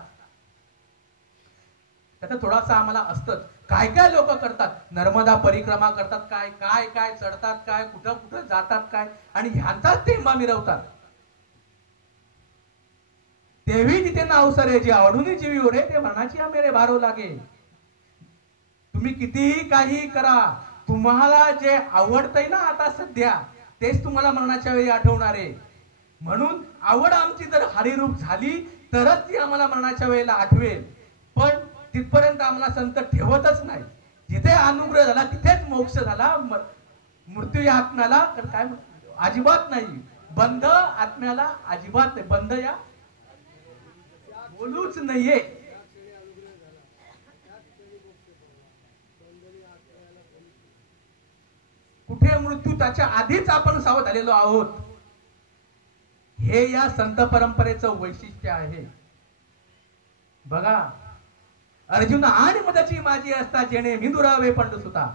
त्याचा थोडासा आम्हाला असतच. काय काय लोक करतात, नर्मदा परिक्रमा करतात, काय काय काय चढतात, काय कुठं कुठं जातात, काय आणि ह्यांचाच थेंबा मिरवतात. देवी तिथे नावसरे जे आवडून जीवी ओढे ते मनाची मेरे भारो लागे. तुम्ही कितीही काही करा, तुम्हाला जे आवडतंय ना आता सध्या तेच तुम्हाला मरणाच्या वेळी आठवणार आहे. म्हणून आवड आमची जर हरिरूप झाली तरच ती आम्हाला मरणाच्या वेळेला आठवेल. पण तिथपर्यंत आम्हाला संत ठेवतच नाही. जिथे अनुग्रह झाला तिथेच मोक्ष झाला. मृत्यू या आत्म्याला काय अजिबात नाही. बंध आत्म्याला अजिबात नाही. बंध या बोलूच नाहीये. कुठे मृत्यू त्याच्या आधीच आपण सावध झालेलो आहोत. हे या संत परंपरेचं वैशिष्ट्य आहे. बघा, अर्जुन आणि मदची माझी असता जेणे मी दुरावे पंडू सुता.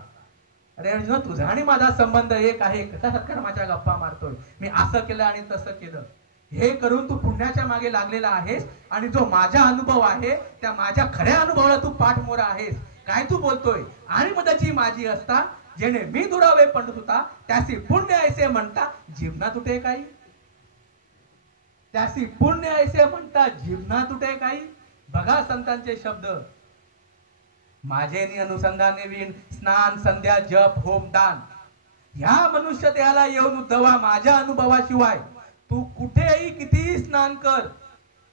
अरे अर्जुन, तुझा आणि माझा संबंध एक आहे. कसा सत्कर्माच्या गप्पा मारतोय. मी असं केलं आणि तसं केलं. हे करून तू पुण्याच्या मागे लागलेला आहेस आणि जो माझा अनुभव आहे त्या माझ्या खऱ्या अनुभवाला तू पाठमोरा आहेस. काय तू बोलतोय? आणि मदची माझी असता जेणे मी दुरावे पंडू सुता, त्यासी पुण्य ऐसे म्हणता जीवना तुटे काही. त्यासी पुण्य ऐसे म्हणता जीवना तुटे काही. बघा संतांचे शब्द. माझे अनुसंधाने विण स्नान संध्या जप होम दान. ह्या मनुष्य देहाला येऊन उद्धवा माझ्या अनुभवाशिवाय तू कुठेही कितीही स्नान कर,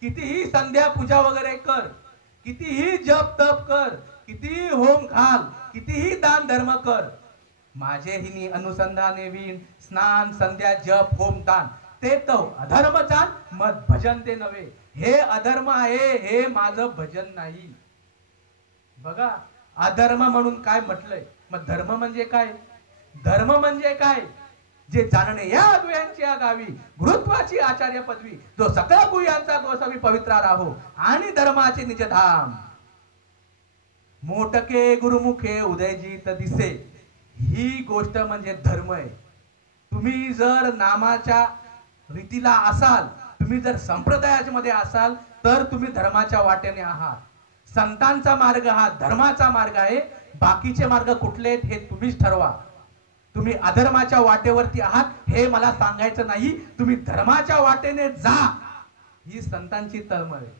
कितीही संध्या पूजा वगैरे कर, कितीही जप तप कर, कितीही होम घाल, कितीही दान धर्म कर, माझे हिनी अनुसंधाने विण स्नान संध्या जप होम दान ते तो अधर्मचा मत भजन ते नव्हे. हे अधर्म आहे, हे माझं भजन नाही. बघा, अधर्म म्हणून काय म्हटलंय. मग धर्म म्हणजे काय? धर्म म्हणजे काय? जे जाणणे या गुयांच्या गावी गुरुत्वाची आचार्य पदवी, जो सकळ गुयांचा गोसावी पवित्रा राहो आणि धर्माचे निजधाम. मोटके गुरुमुखे उदयजीत दिसे. ही गोष्ट म्हणजे धर्म आहे. तुम्ही जर नामाच्या रीतीला असाल, तुम्ही जर संप्रदायाच्या मध्ये असाल तर तुम्ही धर्माच्या वाटेने आहात. संतांचा मार्ग हा धर्माचा मार्ग आहे. बाकीचे मार्ग कुठले आहेत हे तुम्हीच ठरवा. तुम्ही अधर्माच्या वाटेवरती आहात हे मला सांगायचं नाही. तुम्ही धर्माच्या वाटेने जा, ही संतांची तळमळ आहे.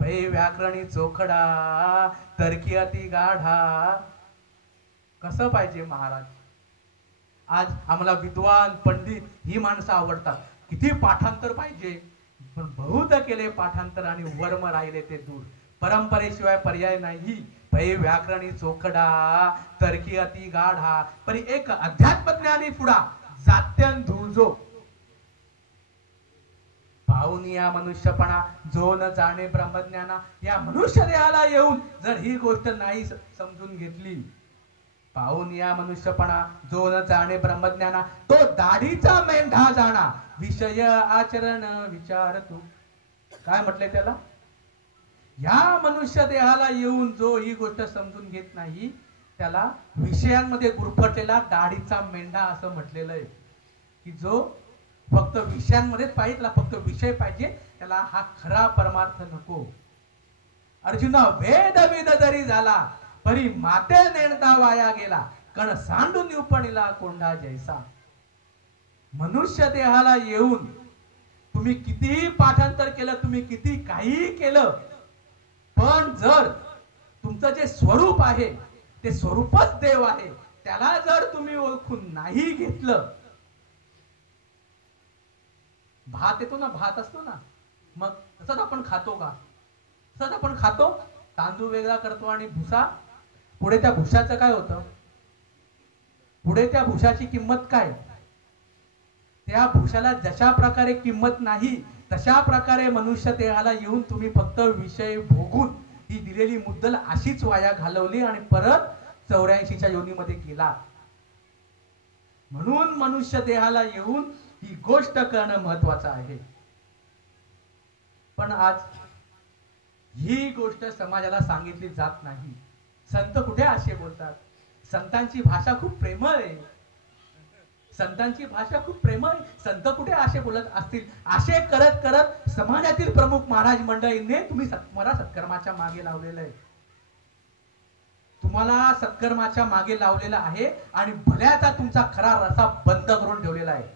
पै व्याकरणी चोखडा तर्की अति गाढा. कसं पाहिजे महाराज? आज आम्हाला विद्वान पंडित ही माणसं आवडतात. किती पाठांतर पाहिजे, पण बहुत केले पाठांतर आणि वर्म राहिले ते दूर. परंपरेशिवाय पर्याय नाही. पै व्याकरणी चोखडा तर्की अति गाढा. परी एक अध्यात्मज्ञानी पुढा जात्यन धुजो. पाहून या मनुष्यपणा जो न जाणे ब्रह्मज्ञाना. या मनुष्य देहाला येऊन जर ही गोष्ट नाही समजून घेतली, पाहून या मनुष्यपणा जो न जाणे ब्रह्मज्ञाना, तो दाढीचा मेंढा जाणा विषय आचरण विचार तू. काय म्हटले त्याला? या मनुष्य देहाला येऊन जो ही गोष्ट समजून घेत नाही त्याला विषयांमध्ये गुरफटलेला दाढीचा मेंढा असं म्हटलेलं आहे. की जो फक्त विषयांमध्येच पाहिजे, त्याला फक्त विषय पाहिजे, त्याला हा खरा परमार्थ नको. अर्जुना, वेद विद जरी झाला परी माते नेणता वाया गेला, कण सांडून उपणीला कोंडा जैसा. मनुष्य देहाला येऊन तुम्ही कितीही पाठांतर केलं, तुम्ही किती काही केलं, पण जर तुमचं जे स्वरूप आहे ते स्वरूपच देव आहे, त्याला जर तुम्ही ओळखून नाही घेतलं. भात येतो ना, भात असतो ना, मग तसंच आपण खातो का? तसंच आपण खातो. तांदूळ वेगळा करतो आणि भुसा. पुढे त्या भुशाचं काय होतं? पुढे त्या भुशाची किंमत काय? त्या भुशाला जशा प्रकारे किंमत नाही तशा प्रकारे मनुष्य देहाला येऊन तुम्ही फक्त विषय भोगून ही दिलेली मुद्दल अशीच वाया घालवली आणि परत 84च्या योनीमध्ये गेला. म्हणून मनुष्य देहाला येऊन ही गोष्ट करणं महत्वाचं आहे. पण आज ही गोष्ट समाजाला सांगितली जात नाही. संत कुठे असे बोलतात? संतांची भाषा खूप प्रेमळ आहे. संतांची भाषा खूप प्रेमळ आहे. संत कुठे असे बोलत असतील? असे करत करत समाजातील प्रमुख महाराज मंडळींनी तुम्ही मला सत्कर्माच्या मागे लावलेलं आहे. तुम्हाला सत्कर्माच्या मागे लावलेला आहे आणि भल्याचा तुमचा खरा रस्ता बंद करून ठेवलेला आहे.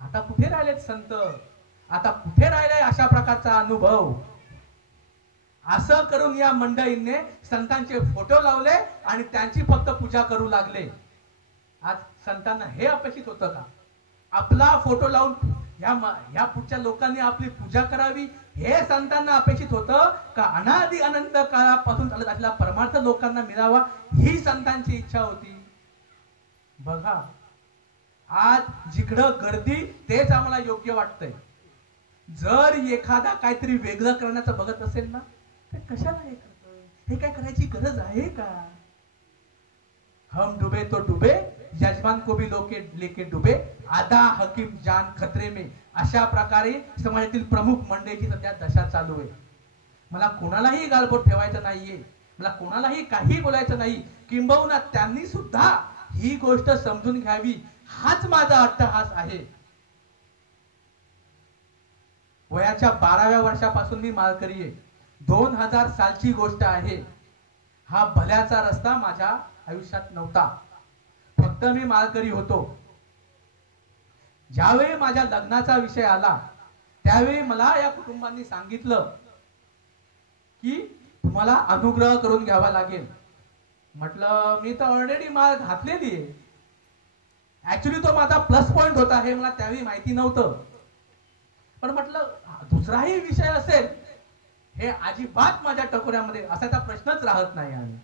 आता कुठे राहिलेत संत? आता कुठे राहिलाय अशा प्रकारचा अनुभव? असं करून या मंडळींनी संतांचे फोटो लावले आणि त्यांची फक्त पूजा करू लागले. आज संतांना हे अपेक्षित होतं का आपला फोटो लावून या पुढच्या लोकांनी आपली पूजा करावी? हे संतांना अपेक्षित होतं का अनादि अनंत काळापासून चालत असलेला परमार्थ लोकांना मिळावा ही संतांची इच्छा होती? बघा, आज जिकडं गर्दी तेच आम्हाला योग्य वाटतंय. जर एखादा काहीतरी वेगळं करण्याचं बघत असेल ना, तर कशाला हे करतोय? हे काय करायची गरज आहे का? हम डुबे तो डुबे, यजमान को भी लेके डुबे, आधा हकीम जान खतरे में, अशा प्रकारे समाजातील प्रमुख मंडळीची सध्या दशा चालू आहे. मला कोणालाही गालबोट ठेवायचं नाहीये, मला कोणालाही काही बोलायचं नाही. किंबहुना त्यांनी सुद्धा ही गोष्ट समजून घ्यावी, हाच माझा अट्टहास आहे. वयाच्या 12व्या वर्षापासून मी माळकरी आहे. 2000 सालची गोष्ट आहे. हा भल्याचा रस्ता माझ्या आयुष्यात नव्हता. फक्त मी माळकरी होतो. ज्यावेळी माझ्या लग्नाचा विषय आला त्यावेळी मला या कुटुंबांनी सांगितलं की तुम्हाला अनुग्रह करून घ्यावा लागेल. म्हटलं मी तर ऑलरेडी माळ घातलेली आहे. ऍक्च्युली तो माझा प्लस पॉइंट होता हे मला त्यावेळी माहिती नव्हतं. पण म्हटलं दुसराही विषय असेल हे अजिबात माझ्या टकोऱ्यामध्ये असायचा प्रश्नच राहत नाही. आणि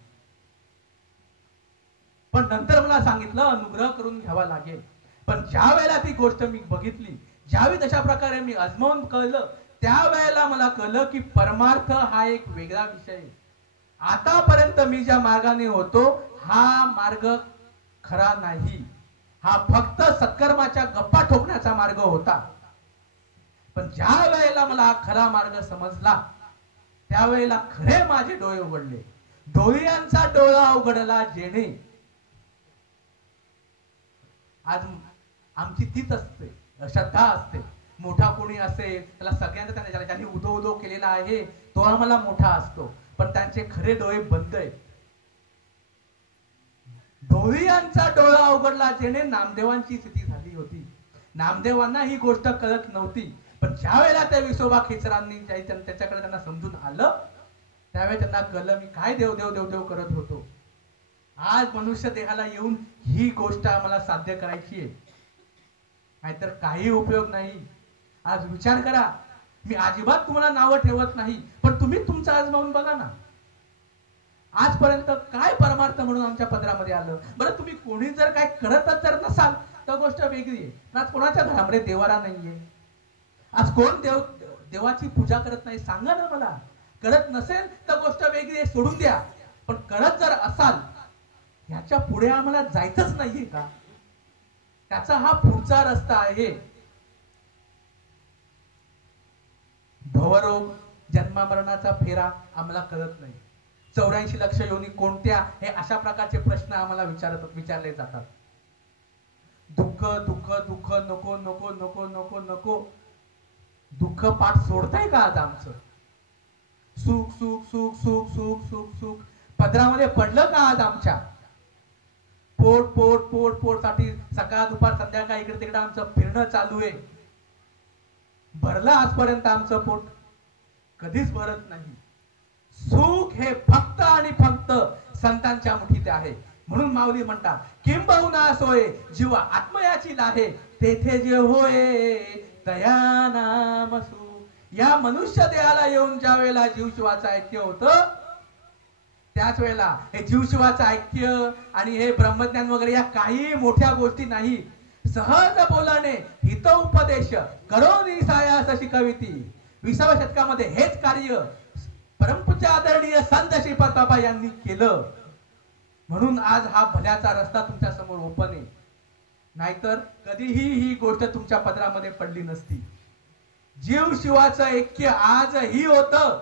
पण नंतर मला सांगितलं अनुग्रह करून घ्यावा लागेल. पण ज्या वेळेला ती गोष्ट मी बघितली, ज्यावेळी तशा प्रकारे मी अजमावून कळलं, त्यावेळेला मला कळलं की परमार्थ हा एक वेगळा विषय. आतापर्यंत मी ज्या मार्गाने होतो हा मार्ग खरा नाही. हा फक्त सत्कर्माच्या गप्पा ठोकण्याचा मार्ग होता. पण ज्या वेळेला मला हा खरा मार्ग समजला त्यावेळेला खरे माझे डोळे उघडले. डोळ्यांचा डोळा उघडला जेणे. आज आमची तीच असते, श्रद्धा असते. मोठा कोणी असेल त्याला सगळ्यांचा ज्यांनी उदो उदो केलेला आहे तो आम्हाला मोठा असतो. पण त्यांचे खरे डोळे बंद आहेत. डोळ्यांचा डोळा उघडला जेणे नामदेवांची स्थिती झाली होती. नामदेवांना ही गोष्ट कळत नव्हती. पण ज्या वेळेला त्या विसोबा खेचरांनी त्याच्याकडे त्यांना समजून आलं त्यावेळी त्यांना कळलं मी काय देव देव देव देव करत होतो. आज मनुष्य देहाला येऊन ही गोष्ट आम्हाला साध्य करायची आहे, नाहीतर काही उपयोग नाही. आज विचार करा, मी अजिबात तुम्हाला नावं ठेवत नाही, पण तुम्ही तुमचं आजमावून बघा ना. आजपर्यंत काय परमार्थ म्हणून आमच्या पदरामध्ये आलं? बरं तुम्ही कोणी जर काय करतच जर नसाल तर गोष्ट वेगळी आहे. आज कोणाच्या घरामध्ये देवारा नाहीये. आज कोण देवाची पूजा करत नाही सांगा ना मला. करत नसेल तर गोष्ट वेगळी आहे, सोडून द्या. पण करत जर असाल ह्याच्या पुढे आम्हाला जायचंच नाहीये का? त्याचा हा पुढचा रस्ता आहे. भवरोग जन्ममरणाचा फेरा आम्हाला कळत नाही. 84 लक्ष योनी कोणत्या हे अशा प्रकारचे प्रश्न आम्हाला विचारले जातात. दुःख दुःख दुःख नको नको नको नको नको. दुःख पाठ सोडताय का आज आमचं? सुख सुख सुख सुख सुख सुख सुख पदरामध्ये पडलं का आज आमच्या? पोट पोट पोट पोट साठी सकाळ दुपार संध्याकाळ इकडे तिकडे आमचं फिरणं चालू आहे. भरलं आजपर्यंत आमचं पोट? कधीच भरत नाही. सुख हे फक्त आणि फक्त संतांच्या मुठीत आहे. म्हणून माऊली म्हणतात किंबहुना सोय जीवा आत्मयाची लाहे तेथे जे होय तया नाम सु. या मनुष्य देहाला येऊन ज्या वेळेला जीवशिवाचं ऐक्य होतं त्याच वेळेला हे जीवशिवाचं ऐक्य आणि हे ब्रह्मज्ञान वगैरे या काही मोठ्या गोष्टी नाही. सहज बोलाने हित उपदेश करो निसायास शिकविती. 20व्या शतकामध्ये हेच कार्य परमपूज्य आदरणीय संत श्रीपाद बाबा यांनी केलं. म्हणून आज हा भल्याचा रस्ता तुमच्या समोर ओपन आहे. नाहीतर कधीही ही गोष्ट तुमच्या पदरामध्ये पडली नसती. जीव शिवाचं ऐक्य आजही होतं,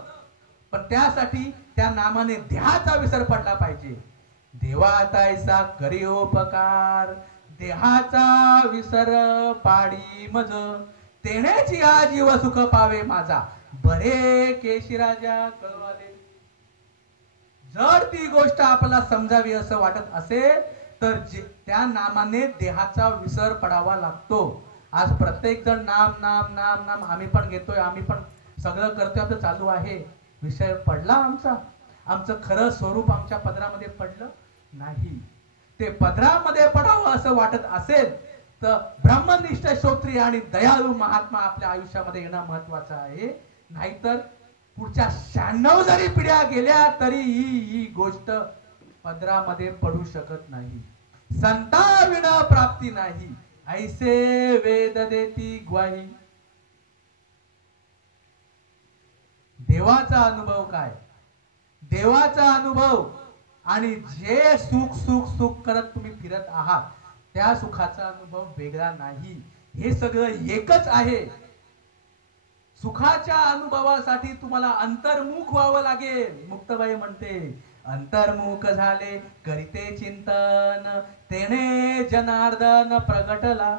पण त्यासाठी त्या नामाने देहाचा विसर पडला पाहिजे. देवाचा ऐसा करी उपकार देहाचा विसर पाडी मज तेनेची हा जीव सुख पावे माझा बरे केशी राजा कळवाले. जर ती गोष्ट आपल्याला समजावी असं वाटत असेल तर त्या नामाने देहाचा विसर पडावा लागतो. आज प्रत्येक जण नाम नाम नाम नाम आम्ही पण घेतोय, आम्ही पण सगळं करतोय, आपलं चालू आहे. विषय पडला आमचा, आमचं खरं स्वरूप आमच्या पदरामध्ये पडलं नाही. ते पदरामध्ये पडावं असं वाटत असेल तर ब्रह्मनिष्ठ श्रोत्री आणि दयाळू महात्मा आपल्या आयुष्यामध्ये येणं महत्वाचं आहे. नाहीतर पुढच्या 96 जरी पिढ्या गेल्या तरी ही गोष्ट पदरामध्ये पडू शकत नाही. संताविण प्राप्ती नाही, ऐसे वेद देती ग्वाही. देवाचा अनुभव काय, देवाचा अनुभव आणि जे सुख सुख सुख करत तुम्ही फिरत आहात त्या सुखाचा अनुभव वेगळा नाही. हे सगळं एकच आहे. सुखाच्या अनुभवासाठी तुम्हाला अंतर्मुख व्हावं लागेल. मुक्ताबाई म्हणते, अंतर्मुख झाले करीते चिंतन, तेने जनार्दन प्रगटला.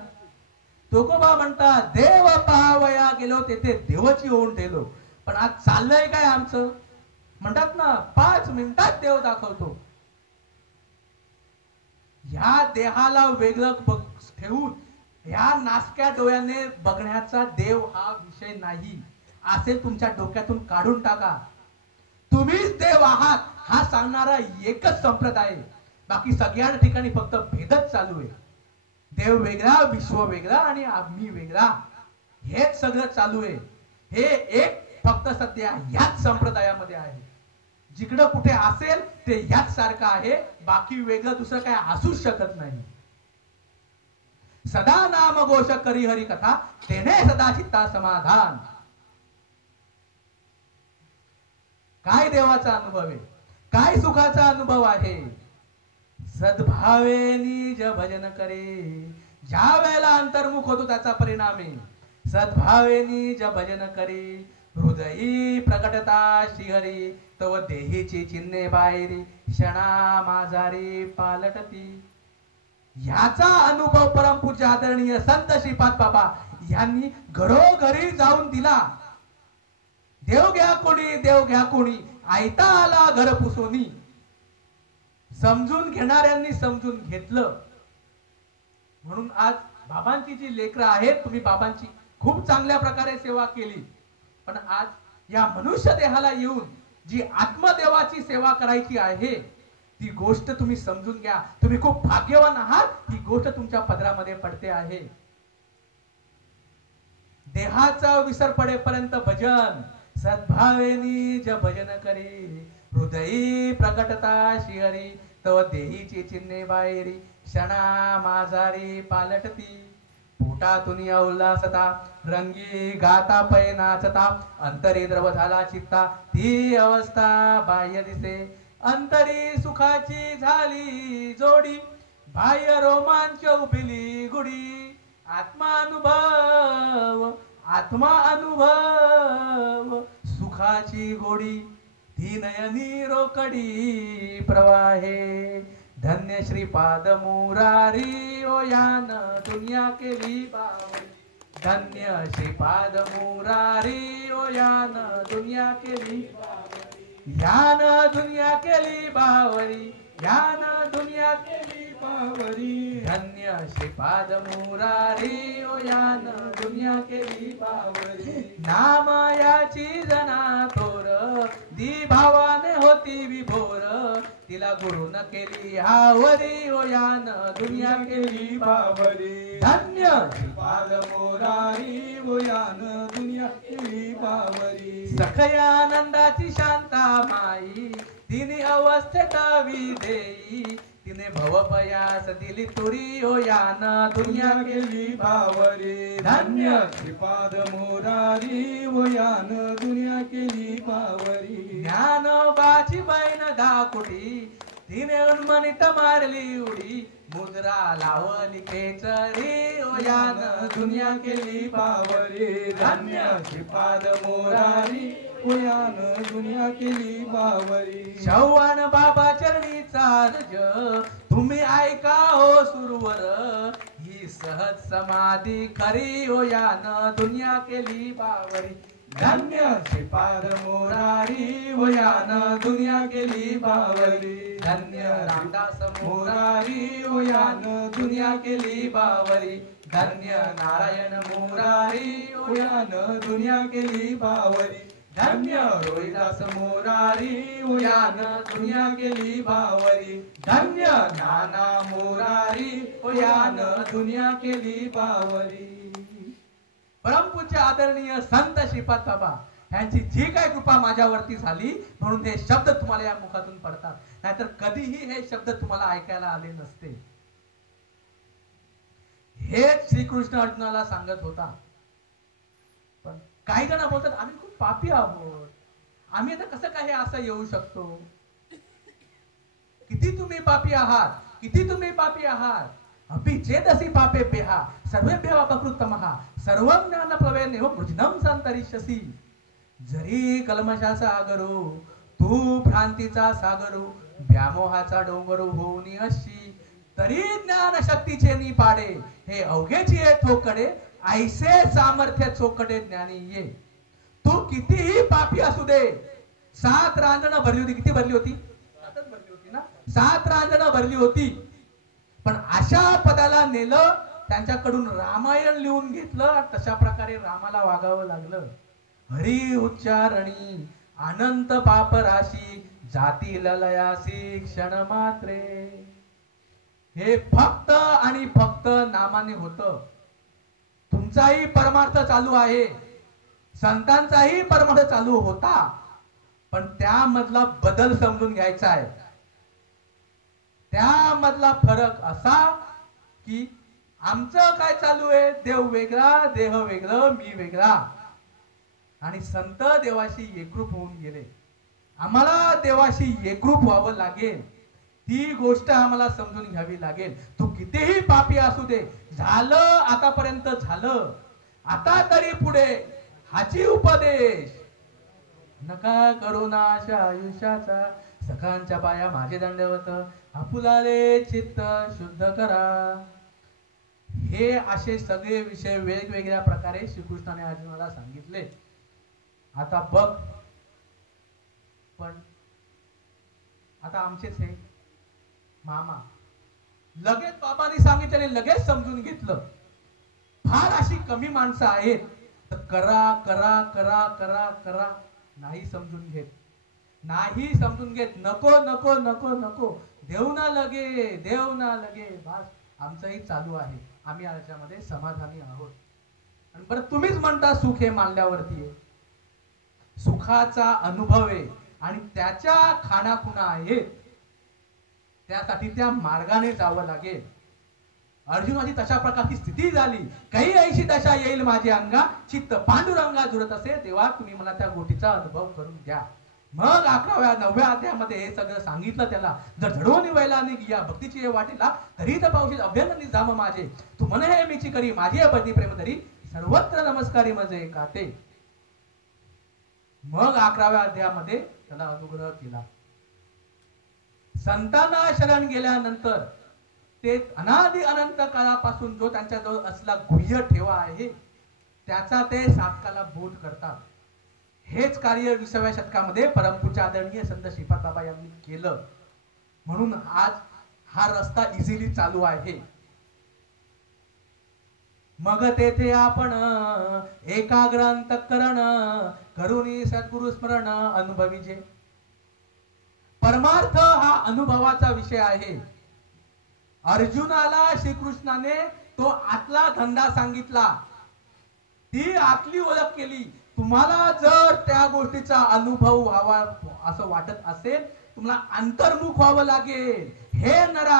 तुकोबा म्हणतात, देव पाहावया गेलो तेथे देवची होऊन ठेलो. पण आज चाललंय काय आमचं? म्हणतात ना, 5 मिनिटात देव दाखवतो. ह्या देहाला वेगळं ठेवून ह्या नासक्या डोळ्याने बघण्याचा देव हा विषय नाही, असे तुमच्या डोक्यातून काढून टाका. तुम्हीच देव आहात हा सांगणारा एकच संप्रदाय. बाकी सगळ्या ठिकाणी फक्त भेदच चालू आहे. देव वेगळा, विश्व वेगळा आणि आम्ही वेगळा, हेच सगळं चालू आहे. हे एक फक्त सध्या याच संप्रदायामध्ये आहे. जिकडं कुठे असेल ते याच सारखं आहे, बाकी वेगळं दुसरं काय असूच शकत नाही. सदा नाम घोष करी हरी कथा, तेने सदा चित्ता समाधान. काय देवाचा अनुभव आहे, काय सुखाचा अनुभव आहे? सद्भावे निज भजन करे. ज्या वेळेला अंतर्मुख होतो त्याचा परिणाम आहे. सद्भावे निज भजन करे, हृदयी प्रकटता श्रीहरी, तव देहीची चिन्हे बाहेरी, क्षणा माझारी पालटती. याचा अनुभव परमपूज्य आदरणीय संत श्रीपाद बाबा यांनी घरोघरी जाऊन दिला. देव घ्या कोणी, देव घ्या कोणी, आयता आला घर पुसोनी. समजून घेणाऱ्यांनी समजून घेतलं. म्हणून आज बाबांची जी लेकरं आहेत, तुम्ही बाबांची खूप चांगल्या प्रकारे सेवा केली. पण आज या मनुष्य देहाला येऊन जी आत्मदेवाची सेवा करायची आहे ती गोष्ट तुम्ही समजून घ्या. तुम्ही खूप भाग्यवान आहात, ही गोष्ट तुमच्या पदरामध्ये पडते आहे. देहाचा विसर पडेपर्यंत भजन, सद्भावेनी ज भजन करे, हृदयी प्रकटता श्रीहरी, तव देहीची चिन्हे बाहेरी, क्षणा माझारी पालटती. पोटातून उल्हासता, रंगी गाता पै नाचता, अंतरी द्रव झाला चित्ता, ती अवस्था बाह्य दिसे. अंतरी सुखाची झाली जोडी, बाह्य रोमांच उभिली गुढी. आत्मा अनुभव सुखाची गोडी, ती नयनी रोकडी प्रवाहे. धन्य श्रीपाद मुरारी, ओ यान दुनिया केली बावरी. धन्य श्रीपाद मुरारी, ओ यान दुनिया केली बावरी. यान दुनिया केली बावरी, यान दुनिया केली बावरी. धन्य श्रीपाद मुरारी, ओ यान दुनिया केली बावरी. नाम याची जना थोर, दी भावाने होती विभोर, तिला गुरु न केली हावरी, ओ यान दुनिया केली बावरी. धन्य श्रीपाद मुरारी, ओ यान दुनिया केली बावरी. सखयानंदाची शांता माई, तिने अवस्थेत विधेयी, तिने भवपयास दिली तुरी, ओ यान दुनिया केली बावरी. धन्य श्रीपाद मुरारी, ओ यान दुनिया केली बावरी. ज्ञानोबाची बहीण दाकुटी, तिने उन्मनित मारली उडी, मुद्रा लावली खेचरी, ओ यान दुनिया केली बावरी. धन्य श्रीपाद मुरारी, ओ यान दुनिया केली बावरी. शौवान बाबा चरणी चार्ज, तुम्ही ऐका हो सुरवर, ही सहज समाधी खरी, ओ यान दुनिया केली बावरी. धन्य श्रीपाद मोरारी वयान दुनिया केली बावरी धन्य रामदास मोरारी वयान दुनिया केली बावरी धन्य नारायण मोरारी वयान दुनिया केली बावरी धन्य रोहिदास मोरारी वयान दुनिया केली बावरी धन्य नाना मोरारी वयान दुनिया केली बावरी. परमपूज्य आदरणीय संत श्रीपाद बाबा यांची जी काय कृपा माझ्यावरती झाली म्हणून हे शब्द तुम्हाला या मुखातून पडतात, नाहीतर कधीही हे शब्द तुम्हाला ऐकायला आले नसते. हे श्रीकृष्ण अर्जुनाला सांगत होता. पण काही जण बोलतात आम्ही खूप पापी आहोत, आम्ही आता कसं काय असं येऊ शकतो. किती तुम्ही पापी आहात, किती तुम्ही पापी आहात. अपि चेदसि पापेभ्यः सर्वेभ्यः अपकृतमः सर्वं ज्ञानप्लवेनैव कृष्णं संतरिष्यसि. जरी कल्मशाचा आगरो तू भ्रांतीचा सागरो व्यामोहाचा डोंगरो होऊनी अशी तरी ज्ञान शक्तीचे नी पाडे हे अवघेची ये ठोकडे ऐसे सामर्थ्य चोकडे ज्ञानी ये. तू कितीही पापी असू दे. 7 रांजणं भरली होती. किती भरली होती? 7च भरली होती ना. 7 रांजणं भरली होती. पण अशा पदाला नेलं, त्यांच्याकडून रामायण लिहून घेतलं. तशा प्रकारे रामाला वागावं लागलं. हरी उच्चारणी अनंत पाप राशी जाती ललयासी क्षण मात्रे. हे फक्त आणि फक्त नामाने होतं. तुमचाही परमार्थ चालू आहे, संतांचाही परमार्थ चालू होता, पण त्यामधला बदल समजून घ्यायचा आहे. त्यामधला फरक असा की आमचं काय चालू आहे, देव वेगळा, देह वेगळं, मी वेगळा. आणि संत देवाशी एकरूप होऊन गेले. आम्हाला देवाशी एकरूप व्हावं लागेल. ती गोष्ट आम्हाला समजून घ्यावी लागेल. तू कितीही पापी असू दे, झालं आतापर्यंत झालं, आता तरी पुढे हाची उपदेश. नका करू नाश आयुष्याचा सखांच्या पाया माझे दंडवत आपुलाले चित्त शुद्ध करा. हे असे सगळे विषय वेगवेगळ्या प्रकारे श्रीकृष्णाने अर्जुनाला सांगितले. आता बघ, पण आता आमचेच हे मामा लगेच बाबांनी सांगितले लगेच समजून घेतलं. फार अशी कमी माणसं आहेत तर करा करा करा करा करा, नाही समजून घेत, नाही समजून घेत, नको नको नको नको, देव ना लगे, देव ना लगे. बस आमचंही चालू आहे, आम्ही याच्यामध्ये समाधानी आहोत. आणि बरं तुम्हीच म्हणता सुख हे मानल्यावरती आहे. सुखाचा अनुभव आहे आणि त्याच्या खाणाखुणा आहेत. त्यासाठी त्या मार्गाने जावं लागेल. अर्जुनाची तशा प्रकारची स्थिती झाली. काही ऐशी दशा येईल माझी अंगा चित्त पांडुरंगा जुळत असे तेव्हा तुम्ही मला त्या गोष्टीचा अनुभव करून द्या. मग 11व्या 9व्या अध्यायामध्ये हे सगळं सांगितलं त्याला. जर झडवून वैला या भक्तीची हे वाटेला तरी तर पावशी अभ्यंगनी जाम माझे तू म्हणे हे मीची करी माझी बदी प्रेम धरी सर्वत्र नमस्कारी मजे काते. मग 11व्या अध्यायामध्ये त्याला अनुग्रह केला. संतांना शरण गेल्यानंतर ते अनादि अनंत काळापासून जो त्यांच्याजवळ असला गुह्य ठेवा आहे त्याचा ते साधकाला बोध करतात. हेच कार्य 20व्या शतकामध्ये परमपूज्य आदरणीय संत श्रीपाद बाबा यांनी केलं. म्हणून आज हा रस्ता इझिली चालू आहे. मग तेथे आपण एकाग्र अंतःकरण करुणी सद्गुरु स्मरण अनुभवीजे. परमार्थ हा अनुभवाचा विषय आहे. अर्जुनाला श्रीकृष्णाने तो आतला धंदा सांगितला, ती आतली ओळख केली. तुम्हाला जर त्या गोष्टीचा अनुभव व्हावा असं वाटत असेल, तुम्हाला अंतर्मुख व्हावं लागेल. हे नरा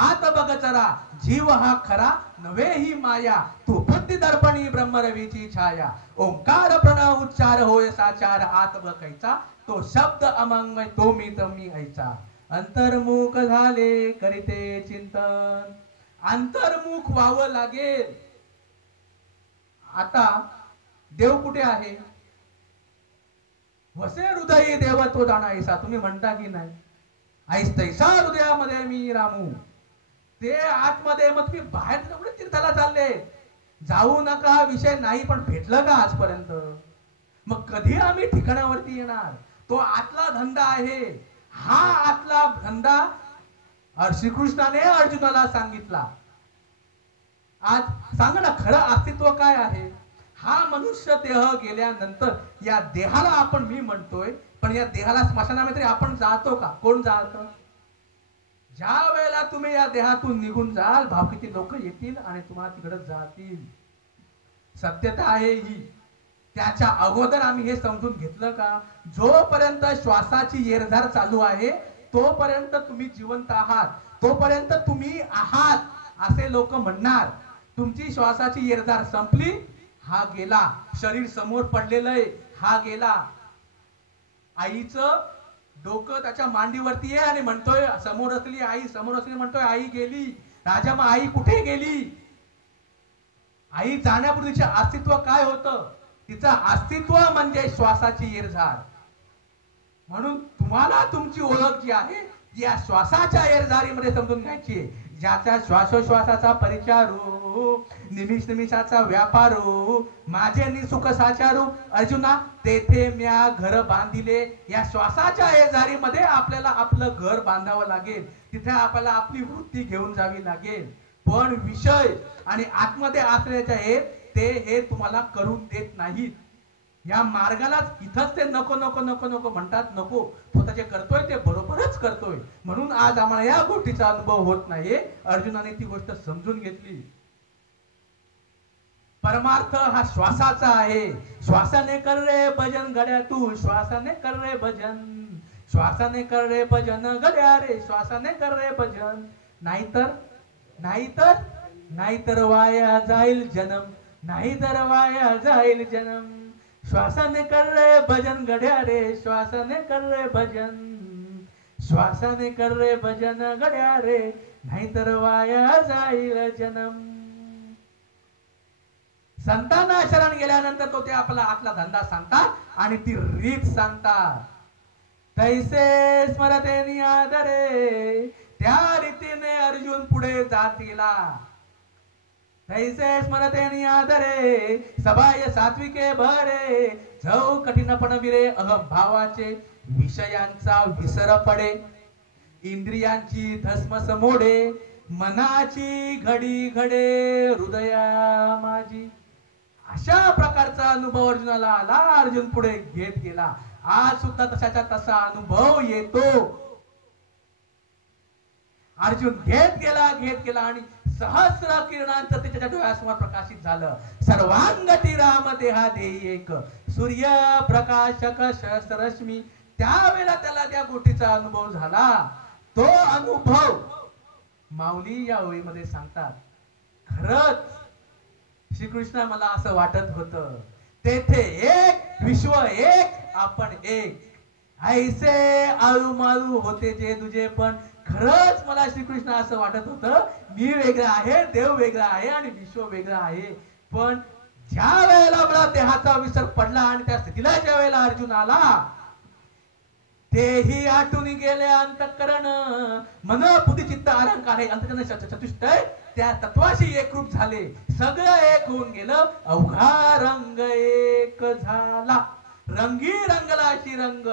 आत बघ जरा जीव हा खरा नव्हे ही माया तू बुद्धी दर्पणी ब्रह्मरवीची छाया. ओंकार प्रणव उच्चार होय साचार आत बघायचा तो शब्द अमंगमय तो मी तमी ऐचा. अंतर्मुख झाले करीते चिंतन. अंतर्मुख व्हावं लागेल. आता देव कुठे आहे? वसे हृदयी देव तो जाणायसा. तुम्ही म्हणता की नाही? ऐस तैसा हृदयामध्ये मी रामू. ते आतमध्ये मग तुम्ही बाहेर तेवढे तीर्थाला चालले. जाऊ नका हा विषय नाही, पण भेटलं का आजपर्यंत? मग कधी आम्ही ठिकाणावरती येणार? तो आतला धंदा आहे. हा आतला धंदा श्रीकृष्णाने अर्जुनाला सांगितला. आज सांगा ना, खरं अस्तित्व काय आहे? हा मनुष्य देह गेल्यानंतर या देहाला आपण मी म्हणतोय, पण या देहाला स्मशानामध्ये आपण जातो का? कोण जातं? ज्या वेळेला तुम्ही या देहातून निघून जाल, भावकीचे लोक येतील आणि तुम्हाला तिकडे जातील. सत्यता आहे ही. त्याच्या अगोदर आम्ही हे समजून घेतलं का? जोपर्यंत श्वासाची येरझार चालू आहे तोपर्यंत तुम्ही जिवंत आहात, तोपर्यंत तुम्ही आहात असे लोक म्हणणार. तुमची श्वासाची येरझार संपली, हा गेला. शरीर समोर पडलेलं आहे, हा गेला. आईचं डोकं त्याच्या मांडीवरती आहे आणि म्हणतोय, समोर असली आई, समोर असली म्हणतोय आई गेली. राजा, मग आई कुठे गेली? आई जाण्यापूर्वीचे अस्तित्व काय होतं? तिचं अस्तित्व म्हणजे श्वासाची येरझार. म्हणून तुम्हाला तुमची ओळख जी आहे ती या श्वासाच्या येरझारीमध्ये समजून घ्यायची. ज्याच्या श्वासोश्वासाचा परिचारू, निमिष निमिषाचा व्यापारू, माझे निसुख साचारू, अर्जुना तेथे म्या घर बांधिले. या श्वासाच्या येरझारीमध्ये आपल्याला आपलं घर बांधावं लागेल. तिथे आपल्याला आपली वृत्ती घेऊन जावी लागेल. पण विषय आणि आतमध्ये असल्याचे आहेत ते हे तुम्हाला करून देत नाहीत. या मार्गालाच इथंच ते नको नको नको नको म्हणतात. नको, तो जे करतोय ते बरोबरच करतोय. म्हणून आज आम्हाला या गोष्टीचा अनुभव होत नाहीये. अर्जुनाने ती गोष्ट समजून घेतली. परमार्थ हा श्वासाचा आहे. श्वासाने कर रे भजन गड्या तू, श्वासाने कर रे भजन, श्वासाने कर रे भजन गड्या रे, श्वासाने कर रे भजन. नाहीतर नाहीतर नाहीतर वाया जाईल जन्म, नाहीतर वाया जाईल जन्म. श्वासाने कर रे भजन गड्या रे, श्वासाने कर रे भजन, श्वासाने कर रे भजन गड्या रे, नाहीतर वाया जाईल जन्म. संतांना शरण गेल्यानंतर तो ते आपला आतला धंदा सांगतात आणि ती रीत सांगतात. तैसे स्मरते आदरे, त्या रीतीने अर्जुन पुढे जातीला. तैसे स्मरते आदरे, सबाय सात्विके भरे, झौ कठीणपण विरे अहम भावाचे, विषयांचा विसर पडे, इंद्रियांची धस्मस मोडे, मनाची घडी घडे हृदया माझी. अशा प्रकारचा अनुभव अर्जुनाला आला. अर्जुन पुढे घेत गेला. आज सुद्धा तशाचा तसा अनुभव येतो. अर्जुन घेत गेला आणि सहस्र किरणांचं त्याच्या डोळ्यासमोर प्रकाशित झालं. सर्वांगती राम देहा देई एक, सूर्य प्रकाशक सहस्ररश्मी. त्यावेळेला त्याला त्या गोष्टीचा अनुभव झाला. तो अनुभव माऊली या ओळीमध्ये सांगतात. खरंच श्रीकृष्ण मला असं वाटत होतं, तेथे एक विश्व एक, आपण एक. ऐसे आळूमाळू होते जे तुझे, पण खरंच मला श्रीकृष्ण असं वाटत होतं मी वेगळा आहे, देव वेगळा आहे आणि विश्व वेगळं आहे. पण ज्या वेळेला मला देहाचा विसर पडला आणि त्या स्थितीला ज्या वेळेला अर्जुन आला, तेही आठून गेले अंतःकरण, मन बुद्धी चित्त अहंकार हे अंतःकरण चतुष्टय त्या तत्वाशी एकरूप झाले. सगळं एक होऊन गेलं. अवघा रंग एक झाला, रंगी रंगला अशी रंग.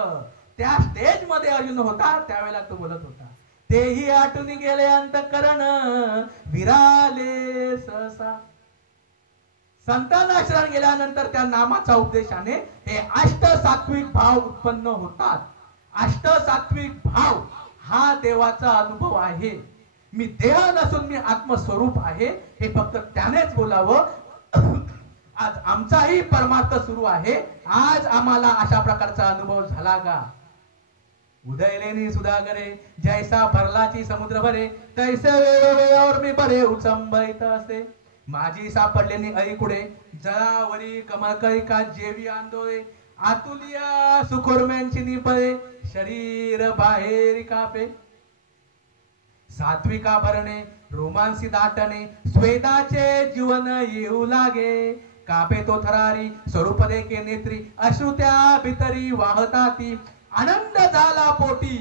त्या स्टेज मध्ये अर्जुन होता त्यावेळेला तो बोलत होता. तेही आठून गेले अंतःकरण, विराले सहसा. संतांना शरण गेल्यानंतर त्या नामाचा उपदेशाने हे अष्ट सात्विक भाव उत्पन्न होतात. अष्ट सात्विक भाव हा देवाचा अनुभव आहे. मी देह नसून मी आत्मस्वरूप आहे हे फक्त त्यानेच बोलावं. आज आमचाही परमार्थ सुरू आहे. आज आम्हाला अशा प्रकारचा अनुभव झाला का? उदयलेनी सुधागरे, जैसा भरलाची समुद्र भरे, तैसे वेळोवेळीवर मी बरे उचंबईत असे. माझी सापडलेनी ऐकुडे, जळावरी कमळकळी का जेवी आंदोळे, आतुलिया सुखोरम्यांची निपळे, शरीर बाहेर कापे. सात्विका भरणे, रोमांसी दाटणे, स्वेदाचे जीवन येऊ लागे. कापे तो थरारी, स्वरूप देखे नेत्री, अश्रू त्या भितरी वाहताती. आनंद झाला पोटी,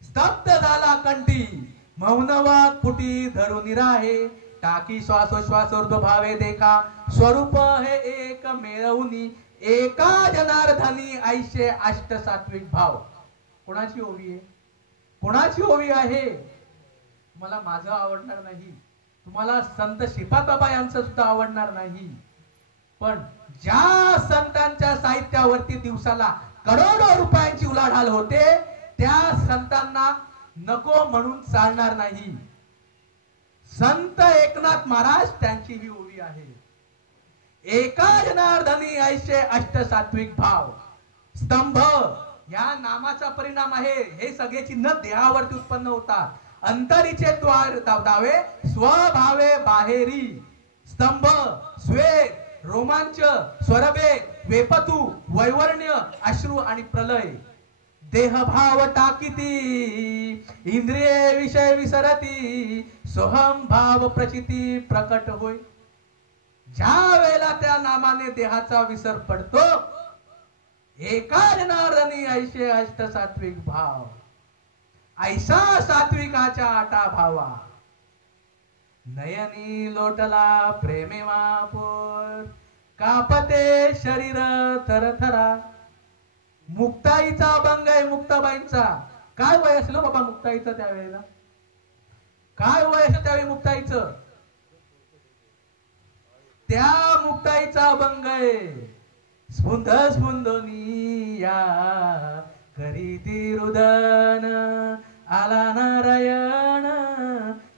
स्तब्ध झाला कंठी, मौन वाक फुटी धरून राहे. टाकी श्वासोश्वास ऊर्ध्व भावे देखा, स्वरूप हे एक मिळवूनी, एका जनार्दनी ऐशे अष्ट सात्विक भाव. कोणाची ओवी आहे? कोणाची ओवी आहे? मला माझं आवडणार नाही, तुम्हाला संत श्रीपाद बाबा यांचं सुद्धा आवडणार नाही, पण ज्या संतांच्या साहित्यावरती दिवसाला करोडो रुपयांची उलाढाल होते त्या संतांना नको म्हणून चालणार नाही. संत एकनाथ महाराज त्यांची ही ओवी आहे. एका जनार्दनी ऐशे अष्ट सात्विक भाव. स्तंभ या नामाचा परिणाम आहे. हे सगळे चिन्ह देहावरती उत्पन्न होतात. अंतरीचे द्वार दावे स्वभावे बाहेरी. स्तंभ, श्वेत, रोमांच, स्वरभेद, वेपतू, वैवर्ण्य, अश्रू आणि प्रलय. देहभाव टाकीती इंद्रिये विषय विसरती. सोहम भाव प्रचिती प्रकट होय. ज्या वेळेला त्या नामाने देहाचा विसर पडतो, एका जनार्दनी ऐशे अष्ट सात्विक भाव. ऐसा सात्विकाच्या आटा भावा. नयनी लोटला प्रेमे महापूर. कापते शरीर थरथरा. मुक्ताईचा अभंग आहे. मुक्ताबाईंचा काय वय असलं बाबा मुक्ताईचं त्यावेळेला? काय वय असलं त्यावेळी मुक्ताईचं? त्या मुक्ताईचा अभंग आहे. स्फुंद स्फुंदोनिया करीती रुदन आला नारायण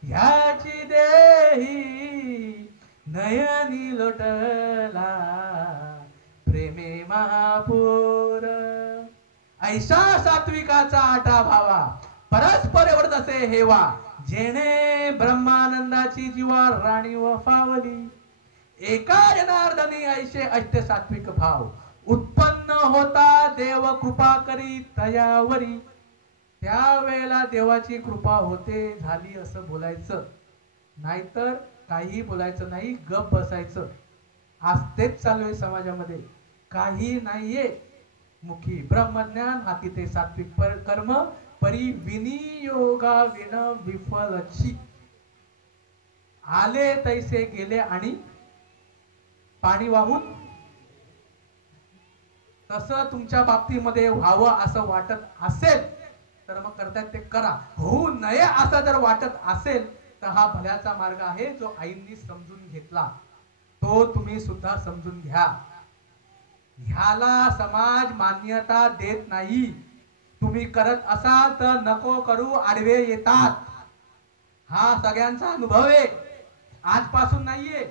ह्याची देही नयनी लोटला प्रेमे महापूर. ऐसा सात्विकाचा आटा भावा. परस्पर एवढत असे हेवा. जेणे ब्रह्मानंदाची जीवा राणी वफावली. एका जनार्दनी ऐशे अष्ट सात्विक भाव. उत्पन्न होता देव कृपा करी तयावरी. त्यावेळेला देवाची कृपा होते झाली असं बोलायचं, नाहीतर काही बोलायचं नाही, गप बसायचं. आज तेच चालू आहे समाजामध्ये. काही नाहीये. मुखी ब्रह्मज्ञान, हाती ते सात्विक कर्म, परी विनियोगा विन विफलची. आले तैसे गेले आणि पाणी वाहून. तसं तुमच्या बाबतीमध्ये व्हावं असं वाटत असेल तर मग करतायत ते करा. होऊ नये असं जर वाटत असेल तर हा भल्याचा मार्ग आहे जो आईंनी समजून घेतला, तो तुम्ही सुद्धा समजून घ्या. ह्याला समाज मान्यता देत नाही. तुम्ही करत असाल तर नको करू आडवे येतात. हा सगळ्यांचा अनुभव आहे, आजपासून नाहीये.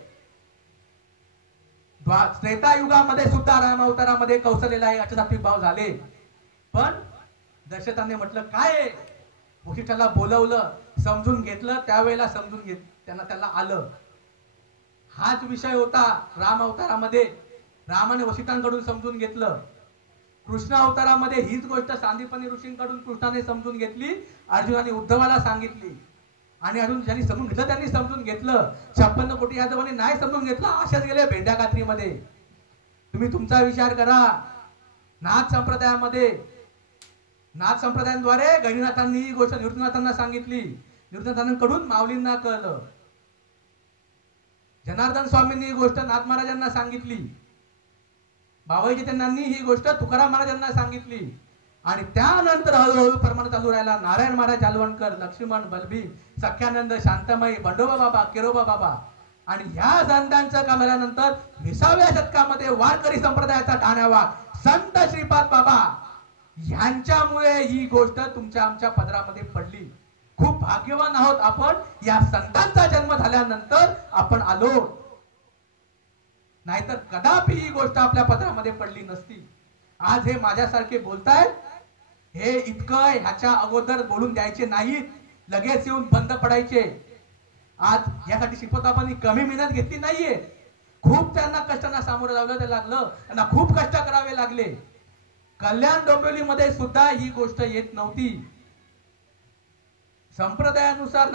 त्रेता युगामध्ये सुद्धा राम अवतारामध्ये कौशलेला अष्टसात्विक भाव झाले. पण दशरथाने म्हटलं काय, वशिष्ठाला बोलवलं, समजून घेतलं. त्यावेळेला समजून घेत त्याला आलं. हाच विषय होता राम अवतारामध्ये. रामाने वशिष्ठांकडून समजून घेतलं. कृष्ण अवतारामध्ये हीच गोष्ट सांदीपनी ऋषींकडून कृष्णाने समजून घेतली, अर्जुनाने उद्धवाला सांगितली. आणि अजून ज्यांनी समजून घेतलं त्यांनी समजून घेतलं. 56 कोटी यादवांनी नाही समजून घेतलं, अशाच गेले भेंड्या कात्रीमध्ये. तुम्ही तुमचा विचार करा. नाथ संप्रदायामध्ये, नाथ संप्रदायाद्वारे गणिनाथांनी ही गोष्ट निवृत्तीनाथांना सांगितली. निवृत्तीनाथांकडून माऊलींना कळलं. जनार्दन स्वामींनी ही गोष्ट नाथ महाराजांना सांगितली. बाबाजी जितेंद्रांनी ही गोष्ट तुकाराम महाराजांना सांगितली. आणि त्यानंतर हळूहळू प्रमाण चालू राहिला. नारायण महाराज जालवणकर, लक्ष्मण, बलबीर, सख्यानंद, शांतमयी, बंडोबा बाबा, केरोबा बाबा. आणि ह्या संतांचं काम झाल्यानंतर 20व्या शतकामध्ये वारकरी संप्रदायाचा ठाण्यावा संत श्रीपाद बाबा ह्यांच्यामुळे ही गोष्ट तुमच्या आमच्या पदरामध्ये पडली. खूप भाग्यवान आहोत आपण. या संतांचा जन्म झाल्यानंतर आपण आलो, नाहीतर कदापि ही गोष्ट आपल्या पदरामध्ये पडली नसती. आज हे माझ्यासारखे बोलतायत, हे इतकं ह्याच्या अगोदर बोलून द्यायचे नाहीत, लगेच येऊन बंद पडायचे. आज यासाठी शिकवतापांनी कमी मेहनत घेतली नाहीये. खूप त्यांना कष्टांना सामोरं जावं लागलं, त्यांना खूप कष्ट करावे लागले. कल्याण डोंबिवलीमध्ये सुद्धा ही गोष्ट येत नव्हती. संप्रदायानुसार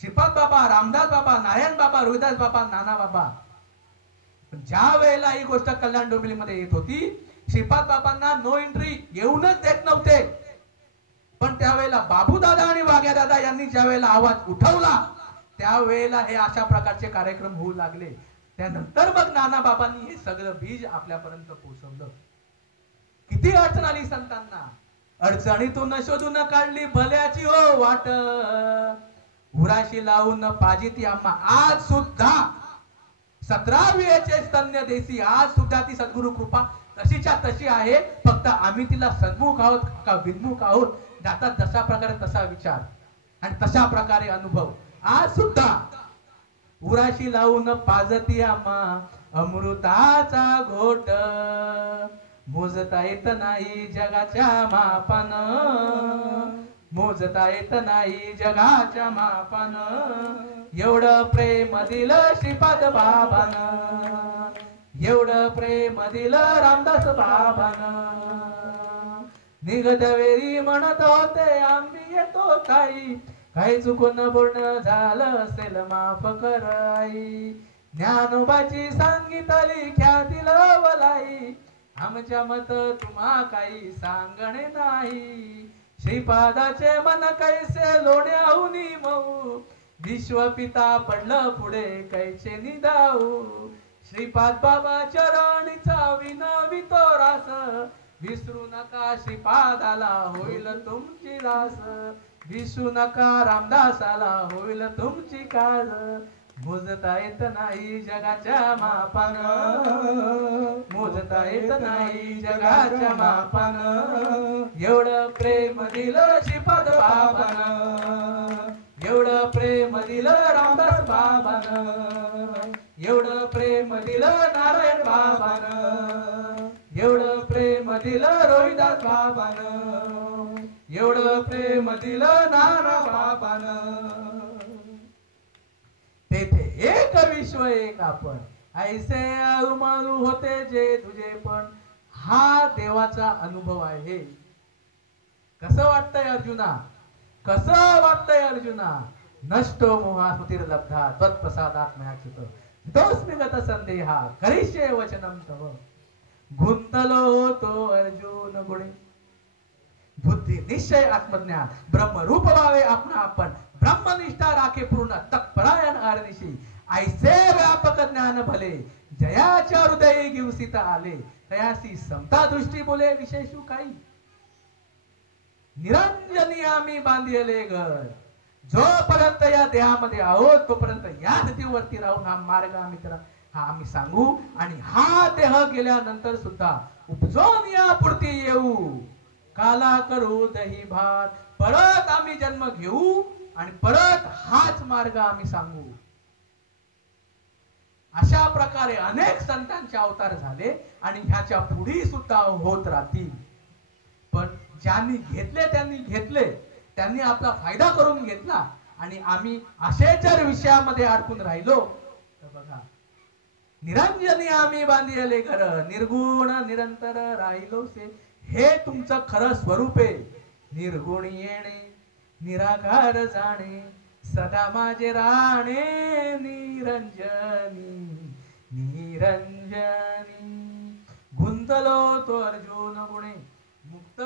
श्रीपाद बाबा, रामदास बाबा, नारायण बाबा, रोहिदास बाबा, नाना बाबा. ज्या वेळेला ही गोष्ट कल्याण डोंबिवलीमध्ये येत होती, श्रीपाद बाबांना नो एंट्री येऊनच देत नव्हते. पण त्यावेळेला बाबू दादा आणि वाघ्या दादा यांनी ज्या वेळेला आवाज उठवला त्यावेळेला हे अशा प्रकारचे कार्यक्रम होऊ लागले. त्यानंतर मग नानाबाबांनी हे सगळं बीज आपल्यापर्यंत पोहोचवलं. किती अडचण आली संतांना, अडचणीतून शोधून काढली भल्याची हो वाट, उराशी लावून पाजिती आम्हा आज सुद्धा 17वीचे स्तन्य देसी. आज सुद्धा ती सद्गुरु कृपा तशीच्या तशी आहे, फक्त आम्ही तिला सन्मुख आहोत का विन्मुख आहोत, जातात जशा प्रकारे तसा विचार आणि तशा प्रकारे अनुभव. आज सुद्धा उराशी लावून पाजती आम्हा अमृताचा घोट, मोजता येत नाही जगाच्या मापान, मोजता येत नाही जगाच्या मापान, एवढं प्रेम दिलं श्रीपाद बाबान, एवढं प्रेम दिलं रामदास बाबान. निघत वेळी म्हणत होते आम्ही येतो काही, काही चुकून बोलणं झालं असेल माफ कर आई. ज्ञानोबाची सांगितली ख्याती लवलाई, आमच्या मत तुम्हा काही सांगणे नाही. श्रीपादाचे मन कैसे लोण्याहुनी मऊ, विश्वपिता पडलं पुढे कैचे निदाऊ. श्रीपाद बाबा चरणीचा विनवितो रास, विसरू नका श्रीपादाला होईल तुमची रास, विसरू नका रामदासाला होईल तुमची काज. मोजता येत नाही जगाच्या मापान, मोजता येत नाही जगाच्या मापान, एवढं प्रेम दिलं श्रीपाद बाबान, एवढं प्रेम दिलं रामदास बाबान, एवढं प्रेम दिलं नारायण बाबान, एवढं प्रेम दिलं रोहिदास बाबान, एवढं प्रेम दिलं नाना बाबान. तेथे एक विश्व एक आपण, ऐसे आळूमाळू होते जे तुझे पण. हा देवाचा अनुभव आहे. कसं वाटतंय अर्जुना, कसं वाटतंय अर्जुना, नष्टो मोहा सुतीर्लब्धा त्वत्प्रसादात् मयाच्युत, हितोऽस्मि गत संदेहा करिष्ये वचनं तव. गुंतलो होतो अर्जुन गुणे, बुद्धी निश्चय आत्मज्ञान, ब्रह्मरूप व्हावे आपणा आपण, ब्रह्मनिष्ठा राखे पूर्ण तत्परायण आरनिशी. ऐसे व्यापक ज्ञान भले, जयाच्या हृदयी गिवसित आले, तयासी समता दृष्टी बोले विशेषू काही. निरंजनी आम्ही बांधिले घर, जोपर्यंत या देहामध्ये आहोत तोपर्यंत या स्थितीवरती राहून हा मार्ग हा आम्ही सांगू. आणि हा देह गेल्यानंतर सुद्धा उपजून या पुढती येऊ, काला करू दही भात, परत आम्ही जन्म घेऊ आणि परत हाच मार्ग आम्ही सांगू. अशा प्रकारे अनेक संतांचे अवतार झाले आणि ह्याच्या पुढे सुद्धा होत राहतील. पण ज्यांनी घेतले त्यांनी घेतले, त्यांनी आपला फायदा करून घेतला आणि आम्ही असे जर विषयामध्ये अडकून राहिलो तर बघा, निरंजनी आम्ही बांधिले घर, निर्गुण निरंतर राहिलो से. हे तुमचं खरं स्वरूप आहे. निर्गुण येणे निराकार जाणे, सदा माझे राणे निरंजनी निरंजनी. गुंतलो तो अर्जुन गुणे, मुक्त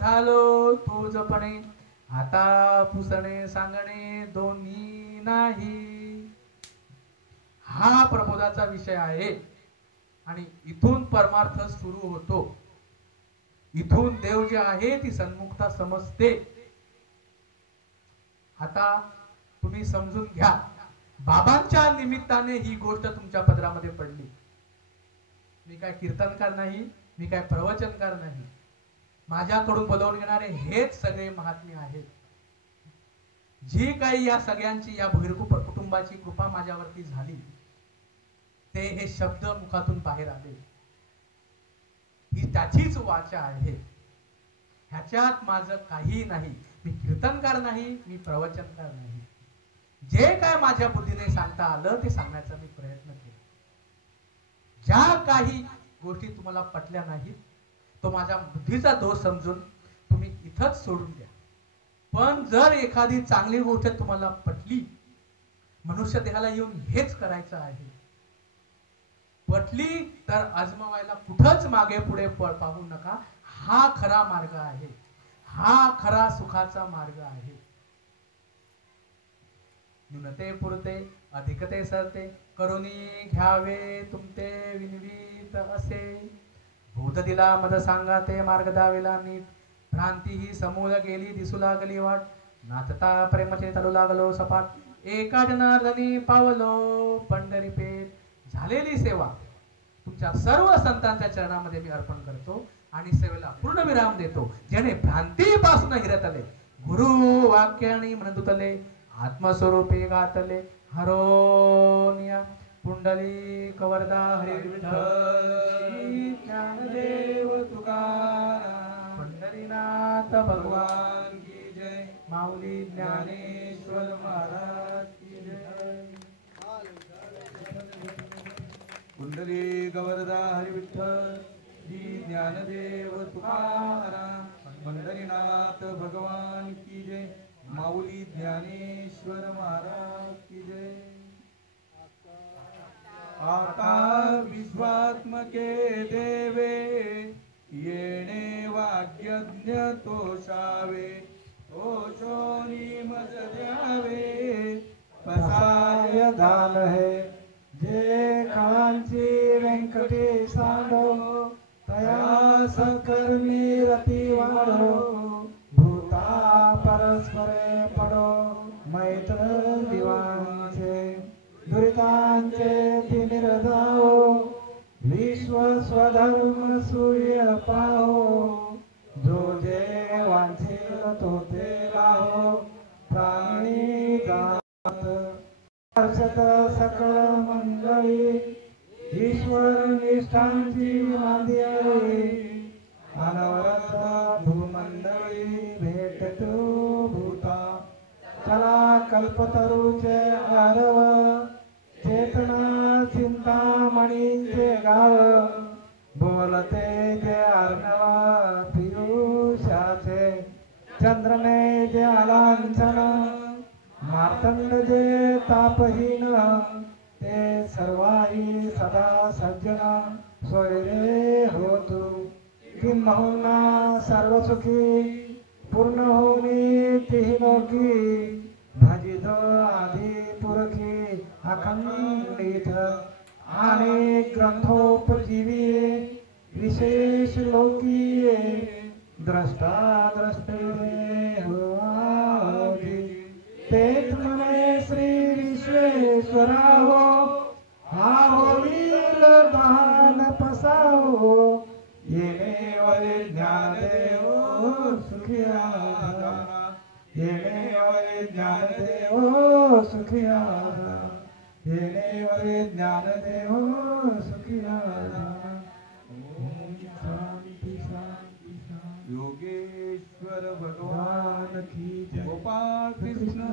झालो तुझपणे, आता पुसणे सांगणे दोन्ही नाही. हा प्रबोधाचा विषय आहे आणि इथून परमार्थ सुरू होतो. इथून देव जे आहे ती सन्मुखता समजते. आता तुम्ही समजून घ्या, बाबांच्या निमित्ताने ही गोष्ट तुमच्या पदरामध्ये पडली. मी काय कीर्तनकार नाही, मी काय प्रवचनकार नाही. माझ्याकडून बोलवून घेणारे हेच सगळे महात्मे आहेत. जी काही या सगळ्यांची, या भैरकुप कुटुंबाची कृपा माझ्यावरती झाली, ते हे शब्द मुखातून बाहेर आले. ही त्याचीच वाचा आहे. ह्याच्यात माझं काही नाही. मी कीर्तनकार नाही, मी प्रवचनकार नाही. जे काय माझ्या बुद्धीने सांगता आलं ते सांगण्याचा मी प्रयत्न केला. ज्या काही गोष्टी तुम्हाला पटल्या नाहीत तो माझ्या बुद्धीचा दोष समजून तुम्ही इथंच सोडून द्या. पण जर एखादी चांगली गोष्ट तुम्हाला पटली, मनुष्य देहाला येऊन हेच करायचं आहे, पटली तर आजमावायला कुठंच मागे पुढे पाहू नका. हा खरा मार्ग आहे, हा खरा सुखाचा मार्ग आहे. न्यूनते पुरते अधिकते सरते करुणी घ्यावे तुमते विनवीत असे भूत दिला मद सांगा ते मार्ग दावेला नीट भ्रांती ही समूळ गेली दिसू लागली वाट नाचता प्रेमाचे चालू लागलो सपाट एका जनार्दनी पावलो पंढरी पेठ झालेली सेवा तुमच्या सर्व संतांच्या चरणामध्ये मी अर्पण करतो आणि सेवेला पूर्ण विराम देतो ज्याने भ्रांतीपासून हिरतले गुरु वाक्याने म्हणतले आत्मस्वरूपे गातले हरोनिया पुंडली कवरदा हरी विठ्ठल ज्ञानदेव तुकाराम पंढरीनाथ भगवान की जय माऊली ज्ञानेश्वर महाराज की जय कुंडली गवरदा हरी विठ्ठल श्री ज्ञानदेव तुकाराम पंढरीनाथ भगवान की जय माऊली ज्ञानेश्वर महाराज की जय आता विश्वात्मके देवे येणे वाग्यज्ञ तोषावे तोषोनी मज द्यावे पसाय दान है जे कांची व्यंकटे सांडो तया सकर्मी रती वाढो भूता परस्परे पडो मैत्र दिवांचे दुरितांचे तिनिरदाओ विश्व स्वधर्म सूर्य पाहो जो जे वांछेल तो ते लाहो प्राणी जात हर्षत सकळ मंगळी ईश्वर निष्ठांची मांदियाळी अनवरत भूमंडळी भेटतो भूता चला कल्पतरूचे आरव चेतना चिंतामणीचे गाव बोलते जे अर्णवा पियुषाचे चंद्रने जे अलांछन मार्तंड जे तापहीन ते सर्वाही सदा सज्जन सोयरे होतु किंबहुना सर्व सुखी पूर्ण होनी तिहिलोकी भजित आधी पुरखी अखंडित आणि ग्रंथोपजीवी विशेष लोकीये द्रष्टा द्रष्टे होती तेच म्हणे श्री विश्वेश्वरा हो हा होईल दान पसाहो येणे ज्ञानदेव सुखिया येणे ज्ञानदेव सुखिया येणे ज्ञानदेव सुखिया शांती शांती योगेश्वर भगवान की जय गोपाल कृष्ण